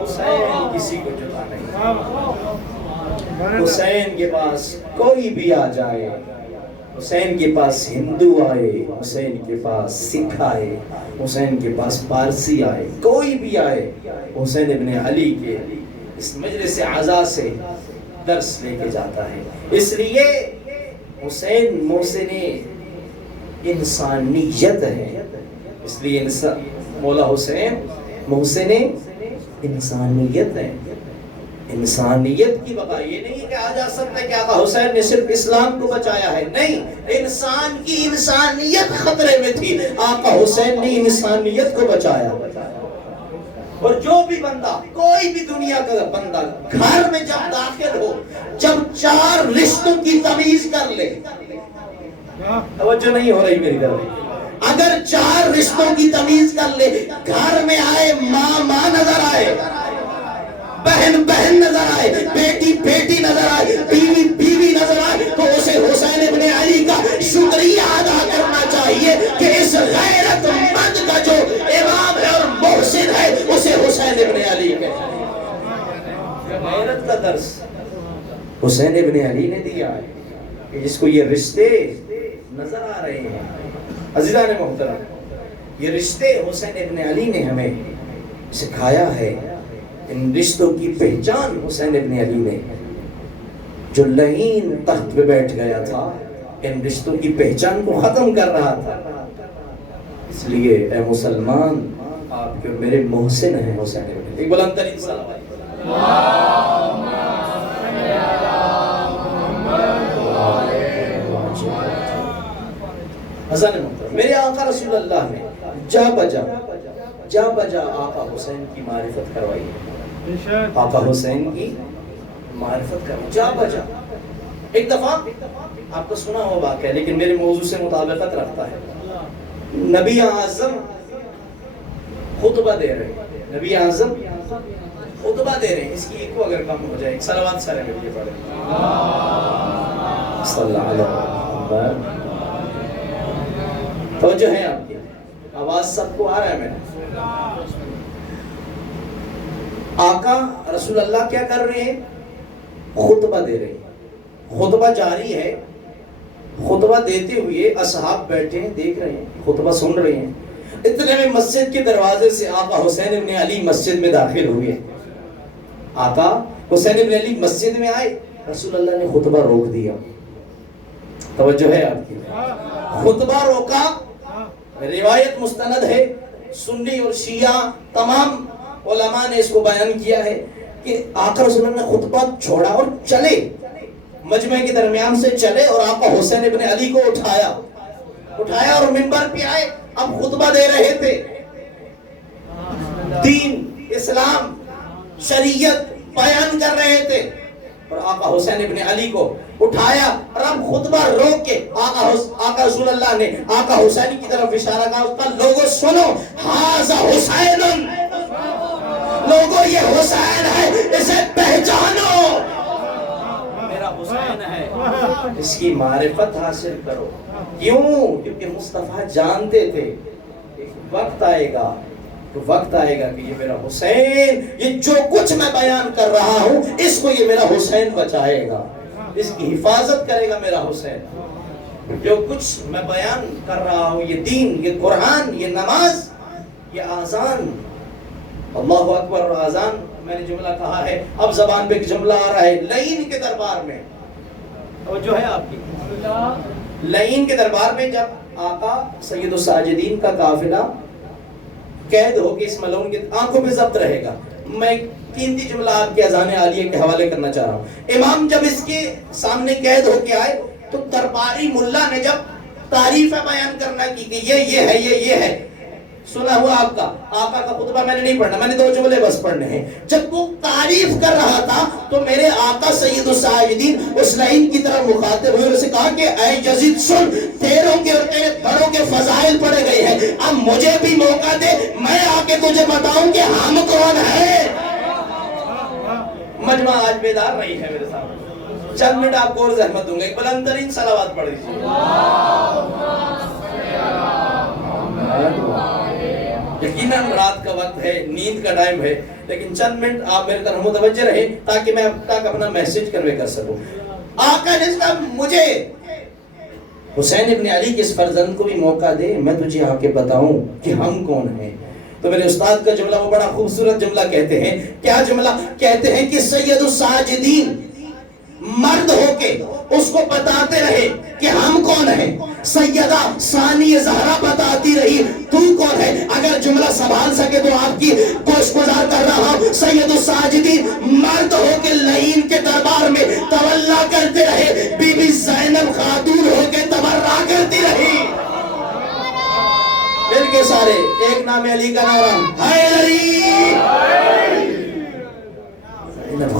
حسین کسی کو جدا نہیں کرتا. حسین کے پاس کوئی بھی آ جائے، حسین کے پاس ہندو آئے، حسین کے پاس سکھ آئے، حسین کے پاس پارسی آئے، کوئی بھی آئے، حسین ابن علی کے اس مجلس اعزاء سے درس لے کے جاتا ہے. اس لیے حسین محسن انسانیت ہے، اس لیے مولا حسین محسن انسانیت ہے. انسانیت کی بقا یہ نہیں کہ آ جا سکتا کہ آقا حسین نے صرف اسلام کو بچایا ہے، نہیں، انسان کی انسانیت خطرے میں تھی، آقا حسین نے انسانیت کو بچایا. اور جو بھی بندہ، کوئی بھی دنیا کا بندہ گھر میں جب داخل ہو، جب 4 رشتوں کی تمیز کر لے، توجہ نہیں ہو رہی میری طرف، اگر 4 رشتوں کی تمیز کر لے، گھر میں آئے ماں نظر آئے، بہن نظر آئے، بیٹی نظر آئے، بیوی نظر آئے، تو اسے حسین ابن علی کا شکریہ ادا کرنا چاہیے کہ اس غیرت مند کا جو امام ہے اور محسن ہے اسے حسین ابن علی کہتے ہیں۔ غیرت کا درس حسین ابن علی نے دیا ہے کہ جس کو یہ رشتے نظر آ رہے ہیں، عزیزان محترم، یہ رشتے حسین ابن علی نے ہمیں سکھایا ہے۔ ان رشتوں کی پہچان حسین ابن علی نے، جو لعین تخت پہ بیٹھ گیا تھا، ان رشتوں کی پہچان کو ختم کر رہا تھا۔ اس لیے اے مسلمان، آپ کے میرے محسن ہیں حسین ابن علی۔ ایک بلند ترین صلوات۔ حسن محترم، میرے آقا رسول اللہ نے جا بجا آقا حسین کی معرفت کروائی، آقا حسین کی معرفت کروائی، جا بجا۔ ایک دفعہ آپ کو سنا ہوا واقعہ، لیکن میرے موضوع سے مطابقت رکھتا ہے۔ نبی اعظم خطبہ دے رہے ہیں، نبی اعظم خطبہ دے رہے ہیں۔ اس کی ایک کو اگر کم ہو جائے، ایک صلوات سارے میں یہ پڑھیں، صلی اللہ علیہ وسلم۔ توجہ ہے آپ کی، آواز سب کو آ رہا ہے میرا؟ آقا رسول اللہ کیا کر رہے ہیں؟ خطبہ دے رہے ہیں، خطبہ جاری ہے۔ خطبہ دیتے ہوئے اصحاب بیٹھے ہیں، دیکھ رہے ہیں، خطبہ سن رہے ہیں۔ اتنے میں مسجد کے دروازے سے آقا حسین ابن علی مسجد میں داخل ہوئے۔ آقا حسین ابن علی مسجد میں آئے، رسول اللہ نے خطبہ روک دیا۔ توجہ ہے آپ کی، خطبہ روکا۔ روایت مستند ہے، سنی اور شیعہ تمام علماء نے اس کو بیان کیا ہے کہ آقا رسول اللہ نے خطبہ چھوڑا اور چلے، مجمع کے درمیان سے چلے اور آقا حسین ابن علی کو اٹھایا اور منبر پہ آئے۔ اب خطبہ دے رہے تھے، دین، اسلام، شریعت بیان کر رہے تھے، اور آقا حسین ابن علی کو اٹھایا اور اب خطبہ روک کے آقا رسول اللہ نے آقا حسین کی طرف اشارہ کیا، اس کا لوگو سنو، ھذا حسین، لوگو یہ حسین ہے، اسے پہچانو، میرا حسین ہے، اس کی معرفت حاصل کرو۔ کیوں؟ کیونکہ مصطفیٰ جانتے تھے ایک وقت آئے گا کہ یہ میرا حسین، یہ جو کچھ میں بیان کر رہا ہوں اس کو یہ میرا حسین بچائے گا، اس کی حفاظت کرے گا میرا حسین۔ جو کچھ میں بیان کر رہا ہوں، یہ دین، یہ قرآن، یہ نماز، یہ آذان، اللہ اکبر اور آذان، میں نے جملہ کہا ہے، اب زبان پہ ایک جملہ آ رہا ہے، لعین کے دربار میں، توجہ ہے آپ کی، لعین کے دربار میں جب آقا سید الساجدین کا قافلہ قید ہو کے اس ملعون کی آنکھوں پہ ضبط رہے گا، میں قیمتی جملہ آپ کے اذان عالیہ کے حوالے کرنا چاہ رہا ہوں۔ امام جب اس کے سامنے قید ہو کے آئے تو درباری ملا نے جب تعریف بیان کرنا کی کہ یہ ہے، سنا ہوا آپ کا آقا کا خطبہ میں نے نہیں پڑھنا، میں نے 2 جملے بس پڑھنے ہیں۔ جب وہ تعریف کر رہا تھا تو میرے آقا سید الساجدین اس لعین کی طرف مخاطب ہوئے، اسے کہا کہ اے یزید سن، تیروں کے اور تیرے بڑوں کے فضائل پڑھے گئے ہیں، اب مجھے بھی موقع دے، میں آ کے تجھے بتاؤں کہ ہم کون ہیں۔ مجمع آج بیدار نہیں ہے میرے سامنے، چند منٹ آپ کو اور زحمت دوں گا، ایک بلند ترین صلوات پڑھ دیجیے۔ یقیناً رات کا وقت ہے، نیند کا ٹائم ہے، لیکن چند منٹ آپ میرے طرف متوجہ رہیں تاکہ میں اب تک اپنا میسج کنوے کر سکوں۔ آقا نے کہا مجھے حسین ابن علی کے اس فرزند کو بھی موقع دے، میں تجھے آ کے بتاؤں کہ ہم کون ہیں۔ تو میرے استاد کا جملہ وہ بڑا خوبصورت جملہ کہتے ہیں، کیا جملہ کہتے ہیں کہ سید الساجدین مرد ہو کے اس کو بتاتے رہے کہ ہم کون ہیں، سیدہ ثانی زہرا بتاتی رہی تو کون ہے۔ اگر جملہ سنبھال سکے تو آپ کی گوش گزار کر رہا ہوں، سید الساجدین مرد ہو کے لعین کے دربار میں تولا کرتے رہے، بی بی زینب خاتون ہو کے تبرع کرتی رہی۔ مل کے سارے ایک نام علی کا نعرہ، حیدری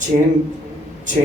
6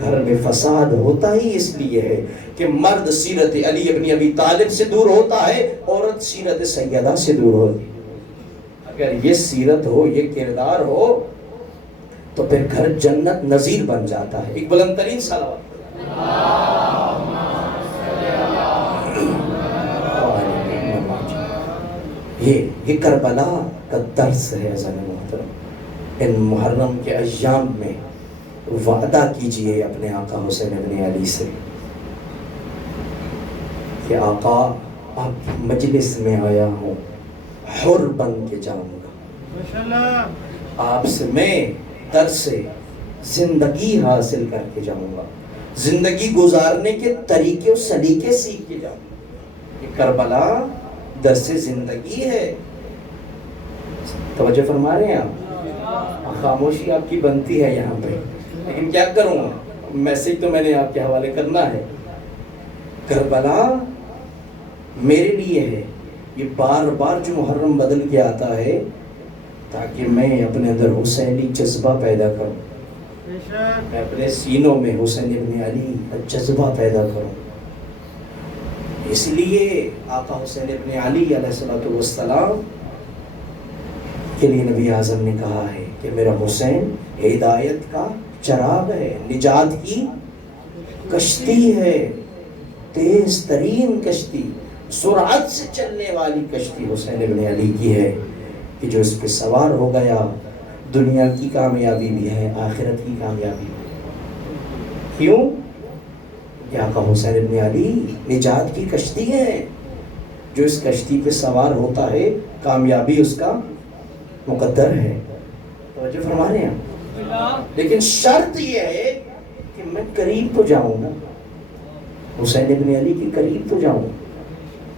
گھر میں فساد ہوتا ہی اس لیے ہے کہ مرد سیرت علی ابن ابی طالب سے دور ہوتا ہے، عورت سیرت سیدہ سے دور ہوتی ہے۔ اگر یہ سیرت ہو، یہ کردار ہو، تو پھر گھر جنت نظیر بن جاتا ہے۔ ایک بلند ترین صلوات یہ کربلا کا درس ہے عزیزان محترم۔ ان محرم کے ایام میں وعدہ کیجئے اپنے آقا حسین ابن علی سے کہ آقا آپ کی مجلس میں آیا ہوں، حر بن کے جاؤں گا، ماشاءاللہ، آپ سے میں درس زندگی حاصل کر کے جاؤں گا، زندگی گزارنے کے طریقے و سلیقے سیکھ کے جاؤں گا۔ یہ کربلا درس زندگی ہے۔ توجہ فرما رہے ہیں آپ؟ خاموشی آپ کی بنتی ہے یہاں پہ، لیکن کیا کروں، میسج تو میں نے آپ کے حوالے کرنا ہے۔ کربلا میرے لیے ہے، یہ بار بار جو محرم بدل کے آتا ہے تاکہ میں اپنے اندر حسینی جذبہ پیدا کروں، بے شک، میں اپنے سینوں میں حسین ابن علی کا جذبہ پیدا کروں۔ اس لیے آقا حسین ابن علی علیہ السلام کے لیے نبی اعظم نے کہا ہے کہ میرا حسین ہدایت کا چراغ ہے، نجات کی کشتی ہے، تیز ترین کشتی، سرعت سے چلنے والی کشتی حسین ابن علی کی ہے کہ جو اس پہ سوار ہو گیا دنیا کی کامیابی بھی ہے، آخرت کی کامیابی بھی۔ کیوں؟ کہ آقا حسین ابن علی نجات کی کشتی ہے، جو اس کشتی پہ سوار ہوتا ہے کامیابی اس کا مقدر ہے۔ توجہ فرما رہے ہیں؟ لیکن شرط یہ ہے کہ میں قریب تو جاؤں نا، حسین ابن علی کے قریب تو جاؤں،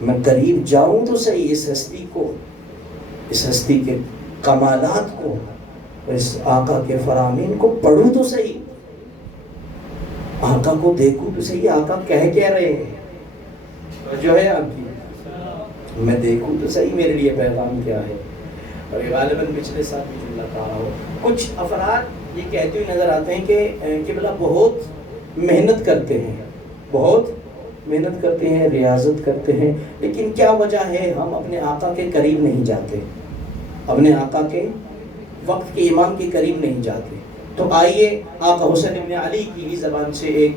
میں قریب جاؤں تو صحیح، اس ہستی کو، اس ہستی کے کمالات کو، اس آقا کے فرامین کو پڑھوں تو صحیح، آقا کو دیکھوں تو صحیح، آقا کہہ رہے ہیں جو ہے آپ کی، میں دیکھوں تو صحیح میرے لیے پیغام کیا ہے۔ اور یہ غالباً پچھلے سال بھی جملہ کہا ہو، کچھ افراد یہ کہتے ہوئے نظر آتے ہیں کہ قبلہ بہت محنت کرتے ہیں، بہت محنت کرتے ہیں، ریاضت کرتے ہیں، لیکن کیا وجہ ہے ہم اپنے آقا کے قریب نہیں جاتے، اپنے آقا کے وقت کے امام کے قریب نہیں جاتے؟ تو آئیے آقا حسین ابن علی کی ہی زبان سے ایک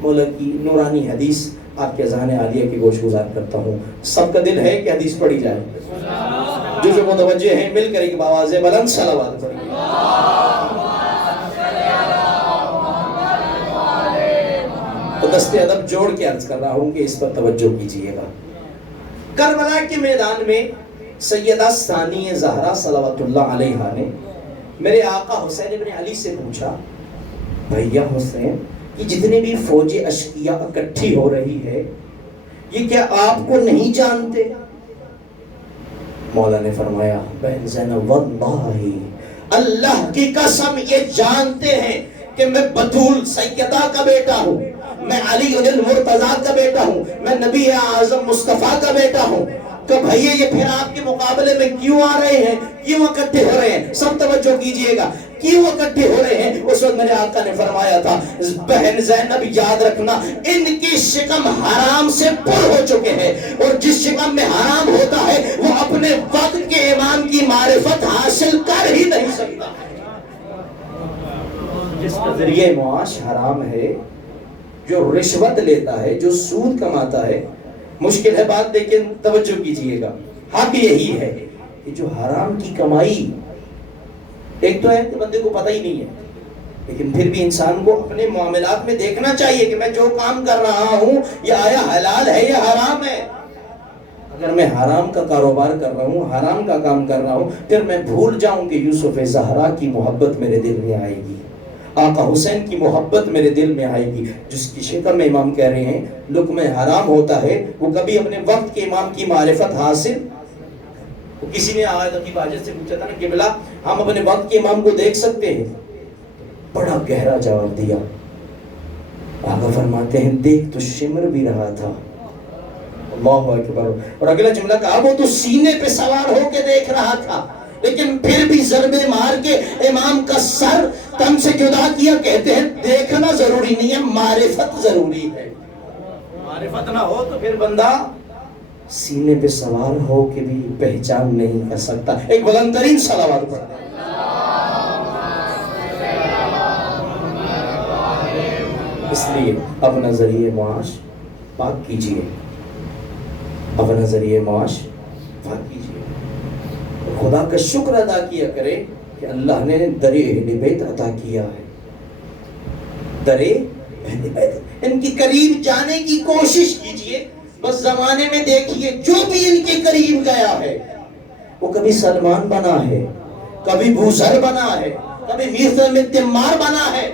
مولا کی نورانی حدیث آپ کے اذہان عالیہ کی گوش گزار کرتا ہوں۔ سب کا دل ہے کہ حدیث پڑھی جائے؟ جو متوجہ ہیں مل کر ایک بآواز بلند صلوات پڑھیے۔ تو دست ادب جوڑ کے عرض کر رہا ہوں کہ اس پر توجہ کیجئے گا۔ کربلا کے میدان میں سیدہ ثانیہ زہرا صلوات اللہ علیہا نے میرے آقا حسین ابن علی سے پوچھا، بھیا حسین، یہ جتنے بھی فوج اشقیاء اکٹھی ہو رہی ہے، یہ کیا آپ کو نہیں جانتے؟ مولا نے فرمایا، بہن زینب واللہ، اللہ کی قسم یہ جانتے ہیں کہ میں بطول سیدہ کا بیٹا ہوں، میں علی المرتضیٰ کا بیٹا ہوں، میں نبی اعظم مصطفیٰ کا بیٹا ہوں۔ تو بھئیے یہ پھر آپ کے مقابلے میں کیوں آ رہے ہیں، کیوں اکٹھے ہو رہے ہیں؟ سب توجہ کیجئے گا، کیوں اکٹھے ہو رہے ہیں؟ اس وقت میرے آقا نے فرمایا تھا، بہن زینب یاد رکھنا، ان کی شکم حرام سے پر ہو چکے ہیں، اور جس شکم میں حرام ہوتا ہے وہ اپنے وقت کے امام کی معرفت حاصل کر ہی نہیں سکتا۔ جس کا ذریعہ معاش حرام ہے، جو رشوت لیتا ہے، جو سود کماتا ہے، مشکل ہے بات لیکن توجہ کیجئے گا، حق یہی ہے کہ جو حرام کی کمائی، ایک تو ہے کہ بندے کو پتہ ہی نہیں ہے، لیکن پھر بھی انسان کو اپنے معاملات میں دیکھنا چاہیے کہ میں جو کام کر رہا ہوں یہ آیا حلال ہے یا حرام ہے۔ اگر میں حرام کا کاروبار کر رہا ہوں، حرام کا کام کر رہا ہوں، پھر میں بھول جاؤں کہ یوسف زہرا کی محبت میرے دل میں آئے گی، آقا حسین کی محبت میرے دل میں آئے گی، جس کی شکل میں امام کہہ رہے ہیں لقمہ حرام ہوتا ہے، وہ کبھی اپنے وقت کے امام کی معرفت حاصل۔ کسی نے آیت عقیب حاجت سے پوچھا تھا نا، قبلہ ہم اپنے وقت کے امام کو دیکھ سکتے ہیں؟ بڑا گہرا جواب دیا، آقا فرماتے ہیں دیکھ تو شمر بھی رہا تھا، اللہ اکبر، اور اگلا جملہ کہا وہ تو سینے پہ سوار ہو کے دیکھ رہا تھا، لیکن پھر بھی ضربے مار کے امام کا سر تن سے جدا کیا. کہتے ہیں دیکھنا ضروری نہیں ہے، معرفت ضروری ہے. معرفت نہ ہو تو پھر بندہ سینے پہ سوار ہو کے بھی پہچان نہیں کر سکتا. ایک بلند ترین صلوات پڑھ دیں. اس لیے اپنا ذریعہ معاش پاک کیجئے، اپنا ذریعہ معاش پاک کیجئے. خدا کا شکر ادا کیا کرے کہ اللہ نے در اہل بیت عطا کیا ہے. در اہل بیت، ان کی قریب جانے کی کوشش کیجئے. بس زمانے میں دیکھیے جو بھی ان کے قریب گیا ہے وہ کبھی سلمان بنا ہے، کبھی بوذر بنا ہے، کبھی میثم تمار بنا ہے.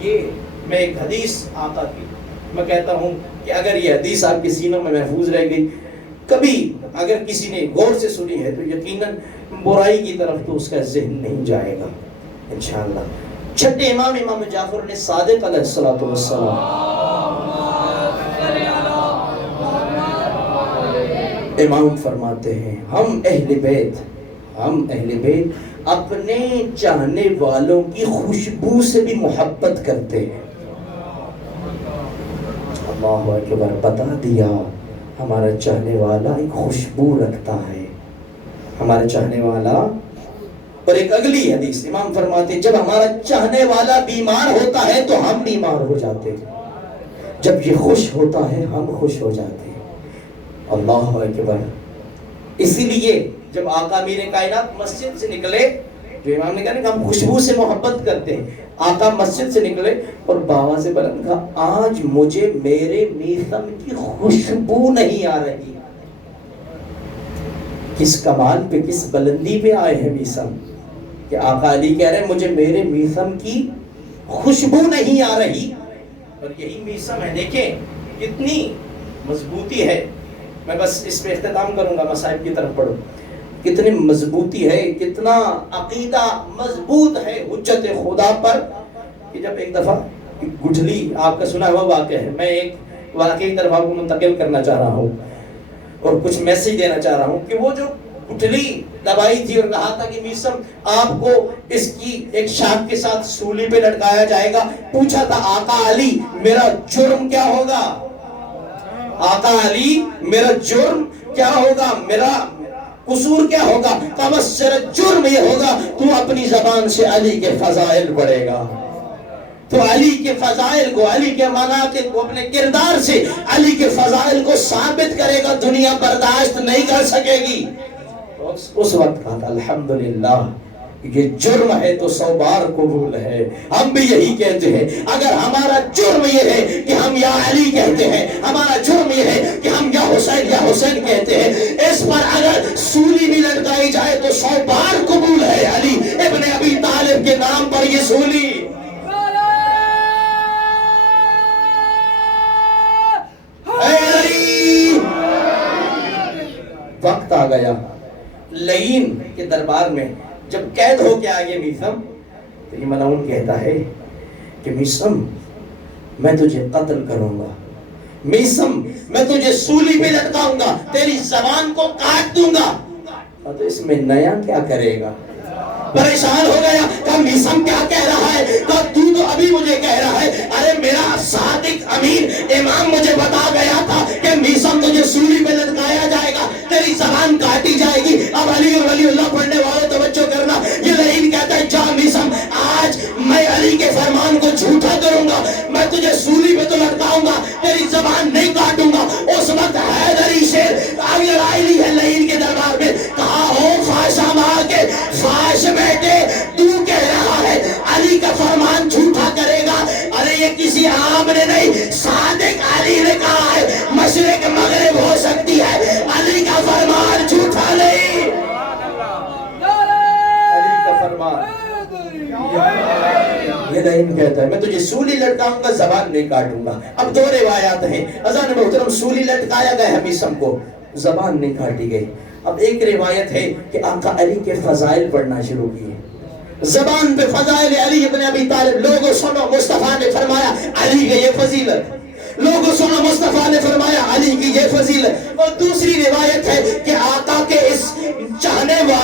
یہ میں ایک حدیث آقا کی میں کہتا ہوں کہ اگر یہ حدیث آپ کے سینوں میں محفوظ رہ گئی، کبھی اگر کسی نے غور سے سنی ہے تو یقیناً برائی کی طرف تو اس کا ذہن نہیں جائے گا انشاءاللہ. چھٹے امام امام جعفر نے صادق علیہ السلام امام فرماتے ہیں ہم اہل بیت اپنے چاہنے والوں کی خوشبو سے بھی محبت کرتے ہیں. اللہ اکبر. بتا دیا ہمارا چاہنے والا ایک خوشبو رکھتا ہے، ہمارا چاہنے والا. اور ایک اگلی حدیث امام فرماتے ہیں جب ہمارا چاہنے والا بیمار ہوتا ہے تو ہم بیمار ہو جاتے ہیں، جب یہ خوش ہوتا ہے ہم خوش ہو جاتے ہیں. اللہ اکبر. اسی لیے جب آقا امیر کائنات مسجد سے نکلے، جو امام نے کہا کہ ہم خوشبو سے محبت کرتے ہیں، آقا مسجد سے نکلے اور بابا سے بلند کہا آج مجھے میرے میثم کی خوشبو نہیں آ رہی. کس کمال پہ، کس بلندی پہ آئے ہیں میثم کہ آقا علی کہہ رہے ہیں مجھے میرے میثم کی خوشبو نہیں آ رہی. اور یہی میثم ہے. دیکھیں کتنی مضبوطی ہے. میں بس اس پہ اختتام کروں گا، مصائب کی طرف پڑھو. کتنی مضبوطی ہے، کتنا عقیدہ مضبوط ہے حجت خدا پر کہ جب ایک دفعہ گٹھلی، آپ کا سنا ہوا واقعہ ہے، میں ایک واقعی کی طرف آپ کو منتقل کرنا چاہ رہا ہوں اور کچھ میسیج دینا چاہ رہا ہوں کہ وہ جو گٹھلی دبائی تھی اور کہا تھا کہ میثم آپ کو اس کی ایک شاخ کے ساتھ سولی پہ لٹکایا جائے گا، پوچھا تھا آقا علی میرا جرم کیا ہوگا؟ آقا علی میرا جرم کیا ہوگا، میرا قصور کیا ہوگا؟ تبصر جرم یہ ہوگا تو اپنی زبان سے علی کے فضائل پڑھے گا، تو علی کے فضائل کو، علی کے مناقب کو اپنے کردار سے علی کے فضائل کو ثابت کرے گا. دنیا برداشت نہیں کر سکے گی. اس وقت کہا تھا الحمدللہ یہ جرم ہے تو 100 بار قبول ہے. ہم بھی یہی کہتے ہیں اگر ہمارا جرم یہ ہے کہ ہم یا علی کہتے ہیں، ہمارا جرم یہ ہے کہ ہم یا حسین کہتے ہیں، اس پر اگر سولی بھی لٹکائی جائے تو 100 بار قبول ہے. علی ابن ابی طالب کے نام پر یہ سولی. وقت آ گیا لعین کے دربار میں جب قید ہو کے آگے میثم تو یہ ملعون کہتا ہے کہ میثم میں تجھے قتل کروں گا، میثم میں تجھے سولی پہ لٹکاؤں گا، تیری زبان کو کاٹ دوں گا. تو اس میں نیا کیا کرے گا؟ پریشان ہو گیا کہ میثم کیا کہہ رہا ہے؟ کہ تو ابھی مجھے کہہ رہا ہے ارے میرا صادق امین امام مجھے بتا گیا تھا کہ میثم تجھے سولی پہ لٹکایا جائے گا، تیری زبان کاٹی جائے گی. اب علی اور ولی اللہ پڑھنے والوں توجہ کرنا. یہ لعین کہتا ہے جا میثم آج میں علی کے فرمان کو جھوٹا کروں گا، میں تجھے سولی پہ تو لٹکاؤں گا، تیری زبان نہیں کاٹوں گا. اس وقت حیدری شیر آگے لڑائی لی ہے لعین کے دربار میں. کہا ہو فاشا مار کے فاش بیٹے تو کہہ رہا ہے علی کا فرمان جھوٹا کرے گا. ارے یہ کسی عام نے نہیں، صادق علی نے کہا ہے مشرق مغرب ہو سکتی ہے، علی کا فرمان جھوٹا نہیں. علی کا فرمان. یہ لعین کہتا ہے میں تجھے سولی لٹکاؤں گا، زبان نہیں کاٹوں گا. اب 2 روایات ہیں. اذان محترم سولی لٹکایا گیا ہے میثم کو، زبان نہیں کاٹی گئی. اب ایک روایت ہے کہ آقا علی کے فضائل پڑھنا شروع کیے، زبان پہ فضائل علی ابن ابی طالب. لوگوں سنو مصطفیٰ نے فرمایا علی کی یہ فضیلت، لوگوں سنو مصطفیٰ نے فرمایا علی کی یہ فضیلت. اور دوسری روایت ہے کہ آقا کے اس چاہنے والے